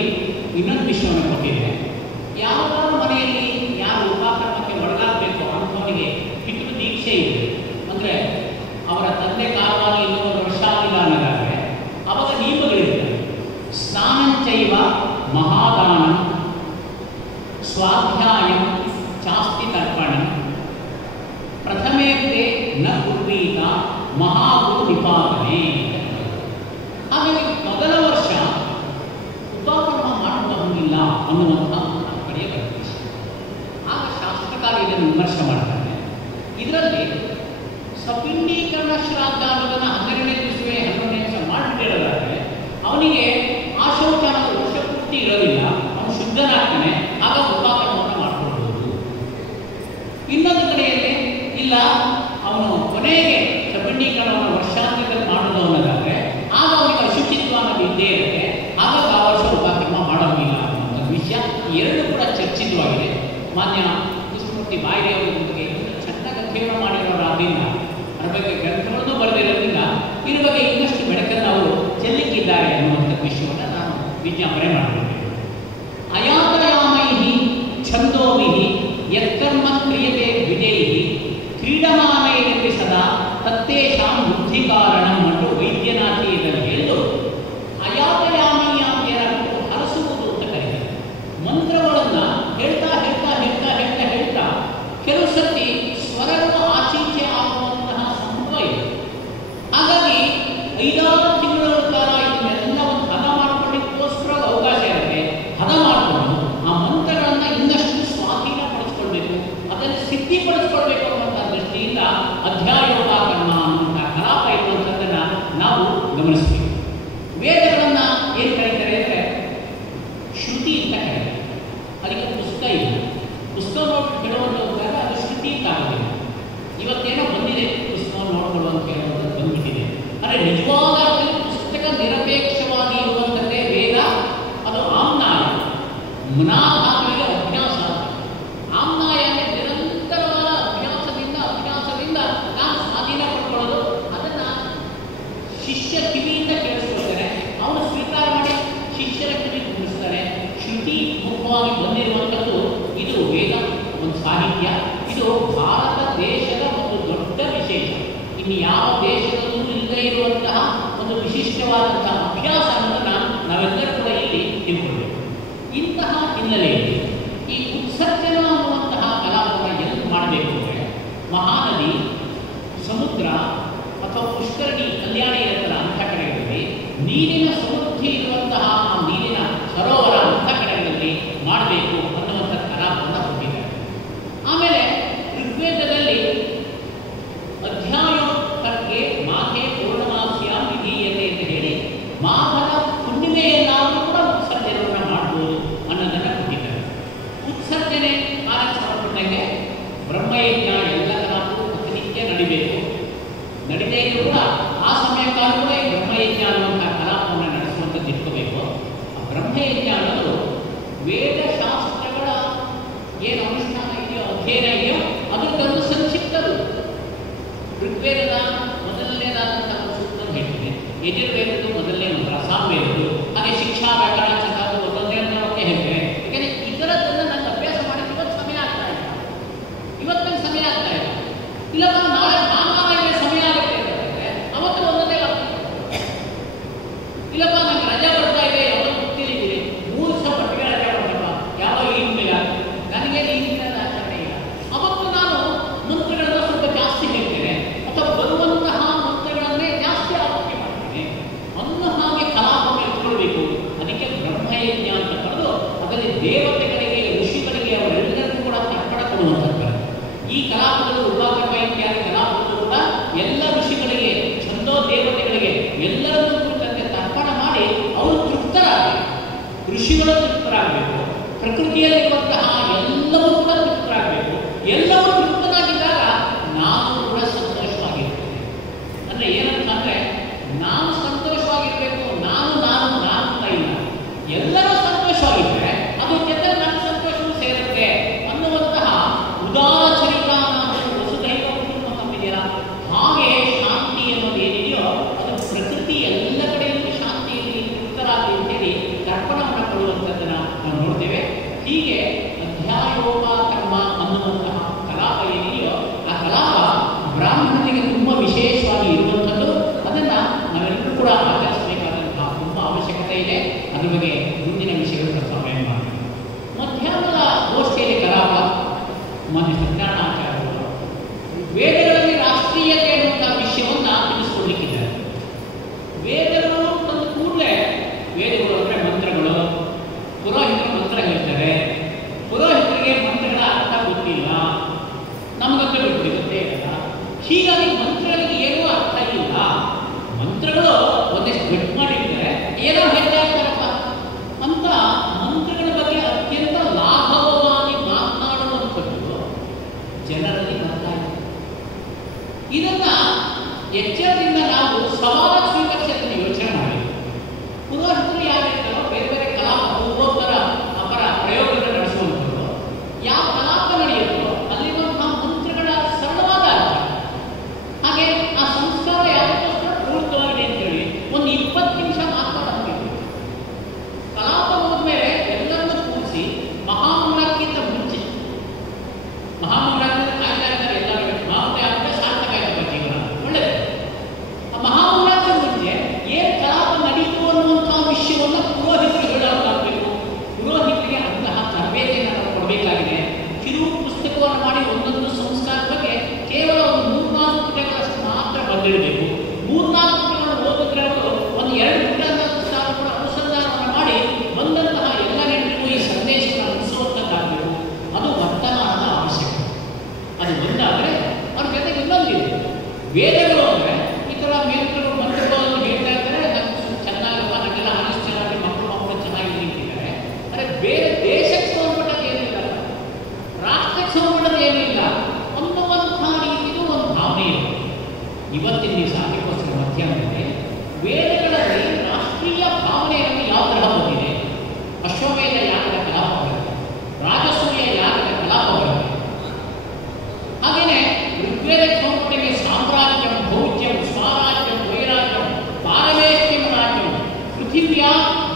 ಇನ್ನೊಂದು ವಿಷಯವನ್ನು ಕೊಟ್ಟಿದೆ. ಯಾವುದಾದ್ರೂ ಮನೆಯಲ್ಲಿ ಯಾರು ಉಪಕರಣಕ್ಕೆ ಒಳಗಾಗಬೇಕು ಅಂಥವನಿಗೆ ಪಿತೃ ದೀಕ್ಷೆ ಇದೆ ಅಂದರೆ ಅವರ ತಂದೆ ಕಾಲವಾಗಿ ಇನ್ನೊಂದು ವರ್ಷ ಆಗಿಲ್ಲ ಅನ್ನೋದಾದರೆ ಅವಾಗ ನಿಯಮಗಳಿರ್ತವೆ. ಸ್ನಾನಂಚೈವ ಮಹಾದಾನ ಸ್ವಾಧ್ಯಾಯಂ ಚಾಸ್ತಿ ತರ್ಪಣಂ ಪ್ರಥಮೇತೆ ನ ಕುರ್ವೀತ ಮಹಾಗುರು ನಿಪಾತನೆ. ಹಾಗಾಗಿ ಮೊದಲ ವರ್ಷ ಉಪಕರ್ಮ ಮಾಡುವ ಹಂಗಿಲ್ಲ ಅನ್ನುವಂಥ ಕಡೆಯ ಬರುತ್ತೆ. ಆಗ ಶಾಸ್ತ್ರಕಾರ ಇದನ್ನು ವಿಮರ್ಶೆ ಮಾಡ್ತಾರೆ. ಇದರಲ್ಲಿ ಸಪಿಂಡೀಕರಣ ಶ್ರಾದ್ದ ಅನ್ನೋದನ್ನು 12ನೇ ದಿವಸವೇ 11ನೇ ದಿವಸ ಮಾಡಿಬಿಟ್ಟಿರೋದಾದರೆ ಅವನಿಗೆ ಆ ಶೌಚಾಲಯ ವರ್ಷ ಪೂರ್ತಿ ಇರೋದಿಲ್ಲ, ಅವನು ಶುದ್ಧನಾಗ್ತಾನೆ, ಆಗ ಉಪಕರ್ಮವನ್ನು ಮಾಡಿಕೊಳ್ಬೋದು. ಇನ್ನೊಂದು ಕಡೆಯಲ್ಲಿ ಇಲ್ಲ, ಅವನು ಕೊನೆಗೆ ಸಪಿಂಡೀಕರಣವನ್ನು ವರ್ಷಾಂತ್ಯದಲ್ಲಿ ಮಾಡೋದು ಅನ್ನೋದಾದರೆ ಆಗ ಅವನಿಗೆ ಅಶುಚಿತ್ವ ಅನ್ನೋದು ಇದ್ದೇ ಇರುತ್ತೆ, ಆಗ ಆ ವರ್ಷ ಉಪಕರ್ಮ ಮಾಡೋಂಗಿಲ್ಲ ಅನ್ನುವಂಥ ವಿಷಯ. ಈ ಎರಡು ಕೂಡ ಚರ್ಚಿತವಾಗಿದೆ. ಮಾನ್ಯ ಕೃಷ್ಣಮೂರ್ತಿ ಬಾಯಿರೆ ಅವರ ಬಗ್ಗೆ ಚೆನ್ನಾಗಿ ಅಧ್ಯಯನ ಮಾಡಿರೋರಾದ್ರಿಂದ ಅದರ ಬಗ್ಗೆ ಗ್ರಂಥಗಳನ್ನು ಬರೆದಿರೋದ್ರಿಂದ ಇದ್ರ ಬಗ್ಗೆ ಇನ್ನಷ್ಟು ಬೆಳಕನ್ನು ಅವರು ಚೆಲ್ಲಿಕ್ಕಿದ್ದಾರೆ ಅನ್ನುವಂಥ ವಿಷಯವನ್ನು ನಾನು ವಿಜ್ಞಾಪನೆ ಮಾಡಿದ್ದೇನೆ. ಅಯಾತಯಾಮೈಹಿ ಛಂದೋಭಿಹಿ ಯತ್ಕರ್ಮ ಕ್ರಿಯತೆ ವಿಜೈಹಿ ಕ್ರೀಡಮಾನೈರಪಿ ಸದಾ ತತ್ತೇಷಾಂ ಬುದ್ಧಿ ಕಾರಣಂ ಮತ್ತು ವೈದ್ಯನಾಥಿ ಇದನ್ನು ಹೇಳಿದು ಅಯಾತಯಾಮಿ ಅಂತ ಏನಾಗುತ್ತೆ ಹರಸುವುದು ಅಂತ ಕರೀತಾರೆ. ಮಂತ್ರಗಳನ್ನು ಹೇಳ್ತಾ ಹೇಳ್ತಾ ಹೇಳ್ತಾ ಹೇಳ್ತಾ ಹೇಳ್ತಾ ಕೆಲವು ಸರ್ತಿ ಸ್ವರಗಳು ಆಚೀಚೆ ಆಗುವಂತಹ ಸಂಭವ ಇದೆ. ಹಾಗಾಗಿ 5-6 ತಿಂಗಳ ಕಾಲ ಇದನ್ನೆಲ್ಲ ಒಂದು ಹದ ಮಾಡಿಕೊಳ್ಳಿಕ್ಕೋಸ್ಕರ ಅವಕಾಶ ಇರುತ್ತೆ. ಹದ ಮಾಡಿಕೊಂಡು ಆ ಮಂತ್ರಗಳನ್ನು ಇನ್ನಷ್ಟು ಸ್ವಾಧೀನಪಡಿಸ್ಕೊಳ್ಬೇಕು, ಅದನ್ನು ಸಿದ್ಧಿಪಡಿಸ್ಕೊಳ್ಬೇಕು ಅನ್ನುವಂಥ ದೃಷ್ಟಿಯಿಂದ ಅಧ್ಯಾಯೋಪಾಕರ್ಮ ಅನ್ನುವಂಥ ಕಲಾಪ ಇರುವಂಥದ್ದನ್ನು ನಾವು ಗಮನಿಸ್ತೀವಿ. ವೇದಗಳನ್ನು ಏನು ಕರೀತಾರೆ ಅಂದರೆ ಶ್ರುತಿ ಅಂತ ಕರೀತಾರೆ. ಅದಕ್ಕೆ ಪುಸ್ತಕ ಇಲ್ಲ. ಪುಸ್ತಕ ನೋಡಿ ಕೇಳುವಂಥ ಹೋದಾಗ ಅದು ಶ್ರುತಿ ಕಾಗೋದಿಲ್ಲ. ಇವತ್ತೇನೋ ಬಂದಿದೆ ಪುಸ್ತಕ ನೋಡ್ಕೊಳ್ಳುವಂತ ಹೇಳುವಂಥದ್ದು ಬಂದ್ಬಿಟ್ಟಿದೆ. ಆದರೆ ನಿಜವಾದ ಪುಸ್ತಕ ನಿರಪೇಕ್ಷವಾಗಿ ಇರುವಂಥದ್ದೇ ವೇದ. ಅದು ಆಮ್ನಾಯ. ಮುನಾಭಾಗಗಳಿಗೆ ಅಭ್ಯಾಸ. ಆಮ್ನಾಯ ಅಂದರೆ ನಿರಂತರವಾದ ಅಭ್ಯಾಸದಿಂದ ನಾನು ಸ್ವಾಧೀನ ಪಡ್ಕೊಳ್ಳೋದು. ಅದನ್ನು ಶಿಷ್ಯ ಕಿವಿಯಿಂದ ಕೇಳಿಸ್ಕೊಳ್ತಾರೆ, ಅವನು ಸ್ವೀಕಾರ ಮಾಡಿ ಶಿಷ್ಯರ ಕಿವಿ ಗುರುತಿಸ್ತಾರೆ. ಶ್ರುತಿ ಮುಖವಾಗಿ ಬಂದಿರುವಂಥದ್ದು ಇದು ವೇದ, ಒಂದು ಸಾಹಿತ್ಯ. ಇದು ಭಾರತ ದೇಶದ ಒಂದು ದೊಡ್ಡ ವಿಶೇಷ. ಇನ್ನು ಯಾವ ದೇಶದಲ್ಲೂ ಇಲ್ಲದೇ ಇರುವಂತಹ ಒಂದು ವಿಶಿಷ್ಟವಾದಂತಹ ಅಭ್ಯಾಸ ಅನ್ನೋದನ್ನು ನಾವೆಲ್ಲರೂ ಕೂಡ ಇಲ್ಲಿ ತಿಳ್ಕೊಳ್ಬೇಕು. ಇಂತಹ ಹಿನ್ನೆಲೆಯಲ್ಲಿ ಈ ಉತ್ಸರ್ಜನ ಅನ್ನುವಂತಹ ಕಲಾಪವನ್ನು ಎಲ್ಲಿ ಮಾಡಬೇಕು ಅಂದರೆ ಮಹಾನದಿ, ಸಮುದ್ರ ಅಥವಾ ಪುಷ್ಕರಣಿ, ಕಲ್ಯಾಣಿ ಇರುತ್ತಲ್ಲ ಅಂಥ ಕಡೆಗಳಲ್ಲಿ ನೀರಿನ ಸಮೃದ್ಧಿ ಇರುವಂತಹ ಆ ನೀರಿನ ಸರೋವರ ಅಂಥ ಕಡೆಗಳಲ್ಲಿ ಮಾಡಬೇಕು ಅನ್ನುವಂಥ ಕಲಾಪವನ್ನು ಕೊಟ್ಟಿದ್ದಾರೆ. ಆಮೇಲೆ ಋಗ್ವೇದದಲ್ಲಿ ಅಧ್ಯಾಯೋತ್ತಕ್ಕೆ ಮಾಘೆ ಪೂರ್ಣಮಾಸ್ಯ ವಿಧೀಯತೆ ಅಂತ ಹೇಳಿ ಮಾಘದ ಹುಣ್ಣಿಮೆಯಲ್ಲಾದರೂ ಕೂಡ ಉತ್ಸರ್ಜನವನ್ನು ಮಾಡ್ಬೋದು ಅನ್ನೋದನ್ನು ಕೊಟ್ಟಿದ್ದಾರೆ. ಉತ್ಸರ್ಜನೆ ಕಾಲಕ್ಕೆ ಸಂಬಂಧಪಟ್ಟಂಗೆ ಬ್ರಹ್ಮಯಜ್ಞ ಎಲ್ಲ ಕಲಾಪವು ಪ್ರತಿನಿತ್ಯ ನಡಿಬೇಕು. ನಡೀದೇ ಇದ್ರೂ ಕೂಡ ಆ ಸಮಯಕ್ಕಾದರೂ ಕೂಡ ಈ ಬ್ರಹ್ಮಯಜ್ಞ ಅನ್ನುವಂಥ ಕಲಾಪವನ್ನು ನಡೆಸುವಂಥದ್ದು ಇಟ್ಕೋಬೇಕು. ಆ ಬ್ರಹ್ಮಯಜ್ಞ ಅನ್ನೋದು ವೇದಶಾಸ್ತ್ರಗಳ ಏನು ಅನುಷ್ಠಾನ ಇದೆಯೋ ಅಧ್ಯಯನ ಇದೆಯೋ ಅದಕ್ಕೊಂದು ಸಂಕ್ಷಿಪ್ತದು. ಋಗ್ವೇದದ ಮೊದಲನೇದಾದಂತಹ ಸೂತ್ರ ಹೇಳ್ತೀನಿ, ಯಜುರ್ವೇದದ್ದು ಮೊದಲನೇ ಮಂತ್ರ, ಪ್ರಕೃತಿಯಲ್ಲಿರುವಂತಹ ಎಲ್ಲವೂ ಕೂಡ ತೃಪ್ತರಾಗಬೇಕು. ಎಲ್ಲವೂ ತೃಪ್ತನಾಗಿದ್ದಾಗ ನಾನು ಕೂಡ ಸಂತೋಷವಾಗಿರ್ತೇನೆ. ಅಂದರೆ ಏನಂತ ಅಂದರೆ ನಾನು ಸಂತೋಷವಾಗಿರಬೇಕು, ನಾನು ನಾನು ನಾನು ಇಲ್ಲ, ಎಲ್ಲರೂ ಸಂತೋಷವಾಗಿದ್ದರೆ ಅದು ಜೊತೆ ನನ್ನ ಸಂತೋಷವೂ ಸೇರುತ್ತೆ ಅನ್ನುವಂತಹ ಉದಾಚರಿತ ನಾವು ವಸುಧೈವ ಕುಟುಂಬಕಂಬಿದೆಯಲ್ಲ, ಹಾಗೆ ಶಾಂತಿ ಅನ್ನೋದು ಏನಿದೆಯೋ ಅದು ಪ್ರಕೃತಿ ಎಲ್ಲ ಕಡೆಯಲ್ಲೂ ಶಾಂತಿಯಲ್ಲಿ ತೃಪ್ತರಾಗಲಿ ಅಂತೇಳಿ ತರ್ಪಣವನ್ನು ಕೊಡುವಂಥದ್ದನ್ನು ನಾವು ನೋಡ್ತೇವೆ. ಹೀಗೆ ಅಧ್ಯಾಯೋಪಕರ್ಮ ಅನ್ನುವಂತಹ ಕಲಾಪ ಏನಿದೆಯೋ ಆ ಕಲಾಪ ಬ್ರಾಹ್ಮಣನಿಗೆ ತುಂಬ ವಿಶೇಷವಾಗಿ ಇರುವಂಥದ್ದು. ಅದನ್ನು ನಾವೆಲ್ಲರೂ ಕೂಡ ಆಚರಿಸಬೇಕಾದಂತಹ ತುಂಬ ಅವಶ್ಯಕತೆ ಇದೆ. ಅದ್ರ ಬಗ್ಗೆ ಮುಂದಿನ ವಿಷಯಗಳು ಪ್ರಸ್ತಾವನೆ ಮಾಡಿ. ಮಧ್ಯಾಹ್ನದ ಗೋಷ್ಠಿಯಲ್ಲಿ ಕಲಾಪ ಮಾನ್ಯ ಸತ್ಯನಾರಾಯಣಾಚಾರ್ಯರು ವೇದಗಳಲ್ಲಿ ರಾಷ್ಟ್ರೀಯತೆ ಅನ್ನುವಂಥ ವಿಷಯವನ್ನು ತಿಳಿಸ್ಕೊಡ್ಲಿಕ್ಕಿದ್ದಾರೆ. ವೇದಗಳು ತಂದ ಕೂಡಲೇ ವೇದಗಳು ಅಂದರೆ ಮಂತ್ರಗಳು, ಪುರೋಹಿತರು ಮಂತ್ರ ಹೇಳ್ತಾರೆ. ಪುರೋಹಿತರಿಗೆ ಮಂತ್ರಗಳ ಅರ್ಥ ಗೊತ್ತಿಲ್ಲ, ನಮಗಂತೂ ಗೊತ್ತೇ ಇಲ್ಲ. ಹೀಗಾಗಿ ಮಂತ್ರಗಳಿಗೆ ಏನೂ ಅರ್ಥ ಇಲ್ಲ. ಮಂತ್ರಗಳು ಒಂದಿಷ್ಟು ಗಟ್ಟು ಮಾಡಿರ್ತಾರೆ, ಏನೋ ಹೇಳ್ತಾ ಇರ್ತಾರಪ್ಪ ಅಂತ ಮಂತ್ರಗಳ ಬಗ್ಗೆ ಅತ್ಯಂತ ಲಾಘವವಾಗಿ ಮಾತನಾಡುವಂಥದ್ದು ಜನರಲ್ಲಿ ಬರ್ತಾ ಇದೆ. ಇದನ್ನ ಎಚ್ಚರದಿಂದ ನಾವು ಸವಾಲ ಸ್ವೀಕರಿಸೋದನ್ನು ಯೋಚನೆ ಮಾಡಿ. ಪುರೋಹಿತರು ಯಾರಿರ್ತಾರೋ ಬೇರೆ ಬೇರೆ ಕಲಾಪ ಪೂರ್ವೋತ್ತರ ಅಪರ ಪ್ರಯೋಗಗಳನ್ನು ನಡೆಸುವಂಥದ್ದು, ಯಾವ ಕಲಾಪ ನಡೆಯುತ್ತೋ ಅಲ್ಲಿರುವಂತಹ ಮಂತ್ರಗಳ ಸರಳವಾದ ಅರ್ಥ, ಹಾಗೆ ಆ ಸಂಸ್ಕಾರ ಯಾವತ್ತೋಸ್ಕರ ಪೂರ್ಣವಾಗಿದೆ ಅಂತೇಳಿ ಒಂದು 20 ನಿಮಿಷ ಮಾತನಾಡಬೇಕು. ಕಲಾಪ ಹೋದ್ಮೇಲೆ ಎಲ್ಲರನ್ನೂ ಕೂರಿಸಿ ಮಹಾಮಂಗಳಕ್ಕಿಂತ ಮುಂಚೆ, ಮಹಾಮಂಗಳಕ್ಕೆ ಕಾಯ್ತಾ ಇದ್ದಾರೆ ಎಲ್ಲರೂ, ಮಹಾಮಂಗಳ ಅಂದರೆ ಸಾರ್ಥಕ ಆಯ್ತಪ್ಪ ಜೀವನ ಒಳ್ಳೆಯದು. ಆ ಮಹಾಮಂಗಳಕ್ಕೆ ಮುಂಚೆ ಏನು ಕಲಾಪ ನಡೀತು ಅನ್ನುವಂತಹ ವಿಷಯವನ್ನು ಪುರೋಹಿತರು ಹೇಳೋದಾಗಬೇಕು. ಪುರೋಹಿತರಿಗೆ ಅಂತಹ ತರಬೇತಿಯನ್ನು ನಾವು ಕೊಡಬೇಕಾಗಿದೆ. ಕಿರು ಪುಸ್ತಕವನ್ನು ಮಾಡಿ ಒಂದೊಂದು ಸಂಸ್ಕಾರದ ಬಗ್ಗೆ ಕೇವಲ ಒಂದು 3-4 ಪುಟಗಳಷ್ಟು ಮಾತ್ರ ಬರೆದಿಡಬೇಕು. 3-4 ಪುಟಗಳನ್ನು ಓದಿದ್ರೆ ಅವರು ಒಂದು 2 ಪುಟಗಳಷ್ಟು ಕೂಡ ಅನುಸಂಧಾನವನ್ನು ಮಾಡಿ ಬಂದಂತಹ ಎಲ್ಲ ನೆನಪಿಗೂ ಈ ಸಂದೇಶವನ್ನು ಮುಗಿಸುವಂಥದ್ದಾಗಬೇಕು. ಅದು ವರ್ತಮಾನದ ಅವಶ್ಯಕತೆ. ಅದು ಒಂದಾದರೆ ಅವ್ರ ಜೊತೆಗೆ ಇನ್ನೊಂದಿದೆ. ವೇದಗಳು ಅಂದರೆ ಈ ಥರ ಮೇಲ್ಕರು ಮಂತ್ರಗಳನ್ನು ಹೇಳ್ತಾ ಇದ್ದಾರೆ, ನಮ್ಗೆ ಚೆನ್ನಾಗಪ್ಪ, ನಮಗೆಲ್ಲ ಆನಸ್ ಚೆನ್ನಾಗಿ, ಮಕ್ಕಳು ಚೆನ್ನಾಗಿ ನಿಂತಿದ್ದಾರೆ. ಆದರೆ ಬೇರೆ ದೇಶಕ್ಕೆ ಸಂಬಂಧಪಟ್ಟದ್ದು ಏನಿಲ್ಲ, ರಾಷ್ಟ್ರಕ್ಕೆ ಸಂಬಂಧಪಟ್ಟದ್ದು ಏನಿಲ್ಲ ಅನ್ನುವಂತಹ ರೀತಿಯೂ ಒಂದು ಭಾವನೆ ಇದೆ. ಇವತ್ತಿನ ದಿವಸ ಅದಕ್ಕೋಸ್ಕರ ಮಧ್ಯಾಹ್ನದಲ್ಲಿ ವೇದಗಳಲ್ಲಿ ರಾಷ್ಟ್ರೀಯ ಭಾವನೆಯನ್ನು ಯಾವ ತರಹ ಬಂದಿದೆ. ಅಶ್ವಮೇಧ ಯಾಗದ ಕಲಾಪ ಬರುತ್ತೆ, ರಾಜಸೂಯ ಯಾಗದ ಕಲಾಪ ಬರುತ್ತೆ. ಹಾಗೆಯೇ ಋಗ್ವೇದಕ್ಕೆ ಸಂಬಂಧಪಟ್ಟಿಗೆ ಸಾಮ್ರಾಜ್ಯಂ, ಭೌಜ್ಯಂ, ಸ್ವರಾಜ್ಯಂ, ವೈರಾಜ್ಯಂ, ಪಾರಮೇಷ್ಟ್ಯಂ ರಾಜ್ಯಂ, ಪೃಥಿವ್ಯಾ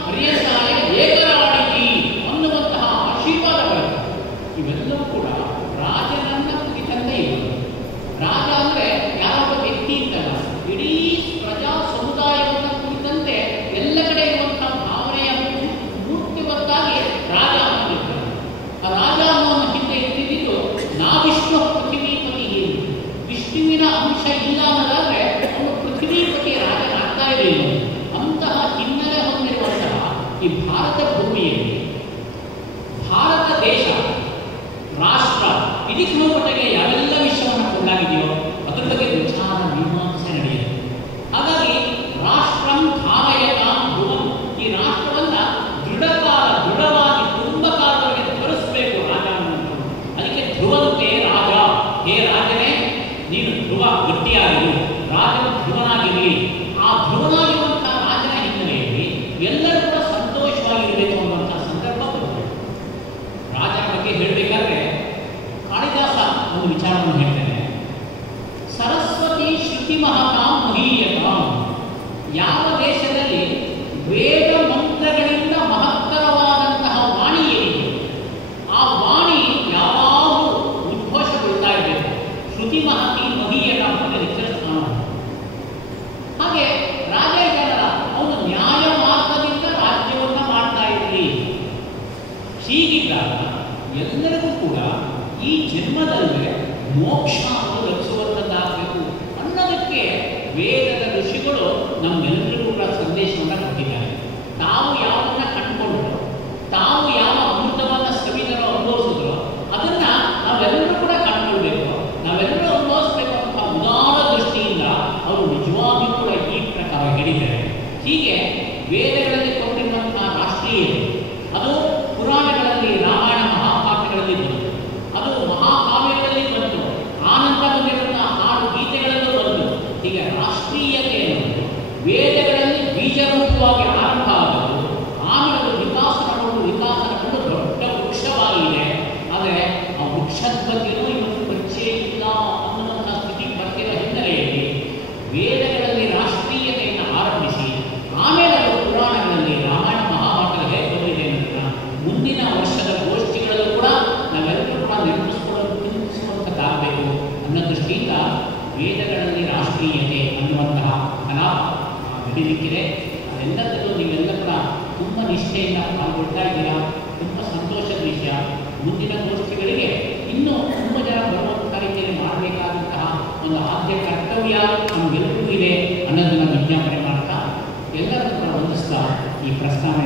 ಪರ್ಯಂತಾಯ ಏಕರಾಳಿತಿ ಅನ್ನುವಂತಹ ಆಶೀರ್ವಾದ ಬರುತ್ತೆ. ಇವೆಲ್ಲವೂ ಕೂಡ ರಾಜನನ್ನ ಕುರಿತಂತೆ ಇರುವುದು. ರಾಜ ಅಂದರೆ ಯಾರೊಬ್ಬ ವ್ಯಕ್ತಿ ಅಂತಲ್ಲ, ಇಡೀ ಪ್ರಜಾ ಸಮುದಾಯವನ್ನು ಕುರಿತಂತೆ ಎಲ್ಲ ಕಡೆ ಇರುವಂತಹ ಭಾವನೆಯ ಮೂರ್ತಿವತ್ತಾಗಿ ರಾಜ ಅನ್ನೋದಿರ್ತಾರೆ. ಆ ರಾಜ ಅನ್ನೋನ ಹಿಂದೆ ಇರ್ತಿದ್ದು ವಿಷ್ಣು ಪೃಥ್ವೀಪತಿ. ವಿಷ್ಣುವಿನ ಅಂಶ ಇಲ್ಲ ಅನ್ನೋದಾದ್ರೆ ಅವನು ಪೃಥ್ವೀಪತಿ ರಾಜನಾಗ್ತಾ ಇರಲಿಲ್ಲ. ಅಂತಹ ಹಿನ್ನೆಲೆ ಹೊಂದಿರುವಂತಹ ಈ ಭಾರತ ಭೂಮಿಯಲ್ಲಿ ಭಾರತ ದೇಶ ರಾಷ್ಟ್ರ ಇದಕ್ಕೆ ಹೋಗ್ಬಿಟ್ಟಾಗೆ ಯಾವೆಲ್ಲ ವಿಷಯವನ್ನು ಕೊಂಡಾಗಿದೆಯೋ ಅದ್ರ ಬಗ್ಗೆ ವಿಚಾರ ಮೀಮಾಂಸೆ ನಡೆಯುತ್ತೆ. ಹಾಗಾಗಿ ರಾಷ್ಟ್ರಂ ಧಾರಯತಾಂ ಧ್ರುವಂ, ಈ ರಾಷ್ಟ್ರವನ್ನ ದೃಢವಾಗಿ ತುಂಬ ಕಾಲದವರೆಗೆ ಧರಿಸಬೇಕು ರಾಜ ಅನ್ನೋದು. ಅದಕ್ಕೆ ಧ್ರುವಂತೆ ರಾಜ, ಹೇ ರಾಜನೇ ನೀನು ಧ್ರುವ ಗಟ್ಟಿಯಾಗಿರು, ರಾಜನ ಧ್ರುವನಾಗಿರಲಿ. ಆ ಧ್ರುವನಾಗಿರುವಂತಹ ರಾಜನ ಹಿನ್ನೆಲೆಯಲ್ಲಿ ಎಲ್ಲರೂ ಕೂಡ ಸಂತೋಷವಾಗಿರಬೇಕು ಅನ್ನುವಂತಹ ಸಂದರ್ಭ ಬರುತ್ತೆ. ರಾಜನ ಬಗ್ಗೆ ಹೇಳಬೇಕಾದ್ರೆ ಕಾಳಿದಾಸ ಒಂದು ವಿಚಾರವನ್ನು ಹೇಳ್ತಾನೆ. ಸರಸ್ವತಿ ಶ್ರುತಿ ಮಹತಾಂ ಮಹೀಯತಾಂ. ಯಾವ ದೇಶದಲ್ಲಿ ವೇದ ಮಂತ್ರಗಳಿಂದ ಮಹತ್ತರವಾದಂತಹ ವಾಣಿ ಏನಿದೆ ಆ ವಾಣಿ ಯಾವಾಗಲೂ ಉದ್ಘೋಷಗೊಳ್ತಾ ಇರಬೇಕು. ಶ್ರುತಿ ಮಹತಿ ಮಹೀಯತಾಂ ಅಂದರೆ ಹೆಚ್ಚಿನ ಸ್ಥಾನ. ಹಾಗೆ ರಾಜ ಇದ್ದಾರಲ್ಲ, ಅವನು ನ್ಯಾಯ ಮಾರ್ಗದಿಂದ ರಾಜ್ಯವನ್ನು ಮಾಡ್ತಾ ಇರಲಿ. ಹೀಗಿದ್ದಾಗ ಎಲ್ಲರಿಗೂ ಕೂಡ ಈ ಜನ್ಮದಲ್ಲೇ ಮೋಕ್ಷ ಅನ್ನೋದು ಲಭಿಸುವಂಥದ್ದಾಗಬೇಕು ಅನ್ನೋದಕ್ಕೆ ವೇದದ ಋಷಿಗಳು ನಮ್ಮೆಲ್ಲರಿಗೂ ಕೂಡ ಸಂದೇಶವನ್ನು ಕೊಟ್ಟಿದ್ದಾರೆ. ತಾವು ಯಾವನ್ನ ಕಂಡುಕೊಂಡು ತಾವು ಯಾವ ಅಮೃತವನ್ನು ಸವಿದರೋ ಅನುಭವಿಸಿದ್ರೋ ಅದನ್ನ ನಾವೆಲ್ಲರೂ ಕೂಡ ಕಂಡುಕೊಳ್ಬೇಕು, ನಾವೆಲ್ಲರೂ ಅನುಭವಿಸಬೇಕು ಅಂತ ಉದಾರ ದೃಷ್ಟಿಯಿಂದ ಅವರು ನಿಜವಾಗಿಯೂ ಕೂಡ ಈ ಪ್ರಕಾರ ಹೇಳಿದ್ದಾರೆ. ಹೀಗೆ ವೇದಗಳಲ್ಲಿ ಕೊಟ್ಟಿರುವಂತಹ ರಾಷ್ಟ್ರೀಯತೆ, ಅದು ಪುರಾಣಗಳಲ್ಲಿ ಹೀಗೆ ರಾಷ್ಟ್ರೀಯತೆ ಅನ್ನೋದು ವೇದಗಳಲ್ಲಿ ಬೀಜರೂಪವಾಗಿ ಆರಂಭ ಆಗೋದು, ಆಮೇಲೆ ಅದು ವಿಕಾಸನಗೊಂಡು ದೊಡ್ಡ ವೃಕ್ಷವಾಗಿದೆ. ಆದರೆ ಆ ವೃಕ್ಷದ ಬಗ್ಗೆನೂ ಇವತ್ತು ಪರಿಚಯ ಇಲ್ಲ ಅನ್ನುವಂಥ ಸ್ಥಿತಿಗೆ ಬರ್ತಿರೋ ಹಿನ್ನೆಲೆಯಲ್ಲಿ ವೇದಗಳಲ್ಲಿ ರಾಷ್ಟ್ರೀಯತೆಯನ್ನು ಆರಂಭಿಸಿ ಆಮೇಲೆ ಅದು ಪುರಾಣಗಳಲ್ಲಿ ರಾಮಾಯಣ ಮಹಾಭಾರತ ಹೇಗೆ ಬಂದಿದೆ ಅನ್ನೋದನ್ನ ಮುಂದಿನ ವರ್ಷದ ಗೋಷ್ಠಿಗಳಲ್ಲೂ ಕೂಡ ನಾವೆಲ್ಲರೂ ಕೂಡ ನಿರ್ಮಿಸುವಂಥದ್ದಾಗಬೇಕು ಅನ್ನೋ ದೃಷ್ಟಿಯಿಂದ ವೇದಗಳಲ್ಲಿ ರಾಷ್ಟ್ರೀಯತೆ ಅನ್ನುವಂತಹ ಕಲಾಪ ನಡೀಲಿಕ್ಕಿದೆ. ಅದೆಲ್ಲದರಲ್ಲೂ ನೀವೆಲ್ಲ ಕೂಡ ತುಂಬ ನಿಷ್ಠೆಯಿಂದ ಪಾಲ್ಗೊಳ್ತಾ ಇದ್ದೀರಾ. ತುಂಬ ಸಂತೋಷದ ವಿಷಯ. ಮುಂದಿನ ಗೋಷ್ಠಿಗಳಿಗೆ ಇನ್ನೂ ತುಂಬ ಜನ ಬರುವಂಥ ರೀತಿಯಲ್ಲಿ ಮಾಡಬೇಕಾದಂತಹ ಒಂದು ಆದ್ಯ ಕರ್ತವ್ಯ ನಮಗೆಲ್ಲರಿಗೂ ಇದೆ ಅನ್ನೋದನ್ನು ವಿಜ್ಞಾಪನೆ ಮಾಡ್ತಾ ಎಲ್ಲರನ್ನೂ ಕೂಡ ವಂದಿಸ್ತಾ ಈ ಪ್ರಸ್ತಾವ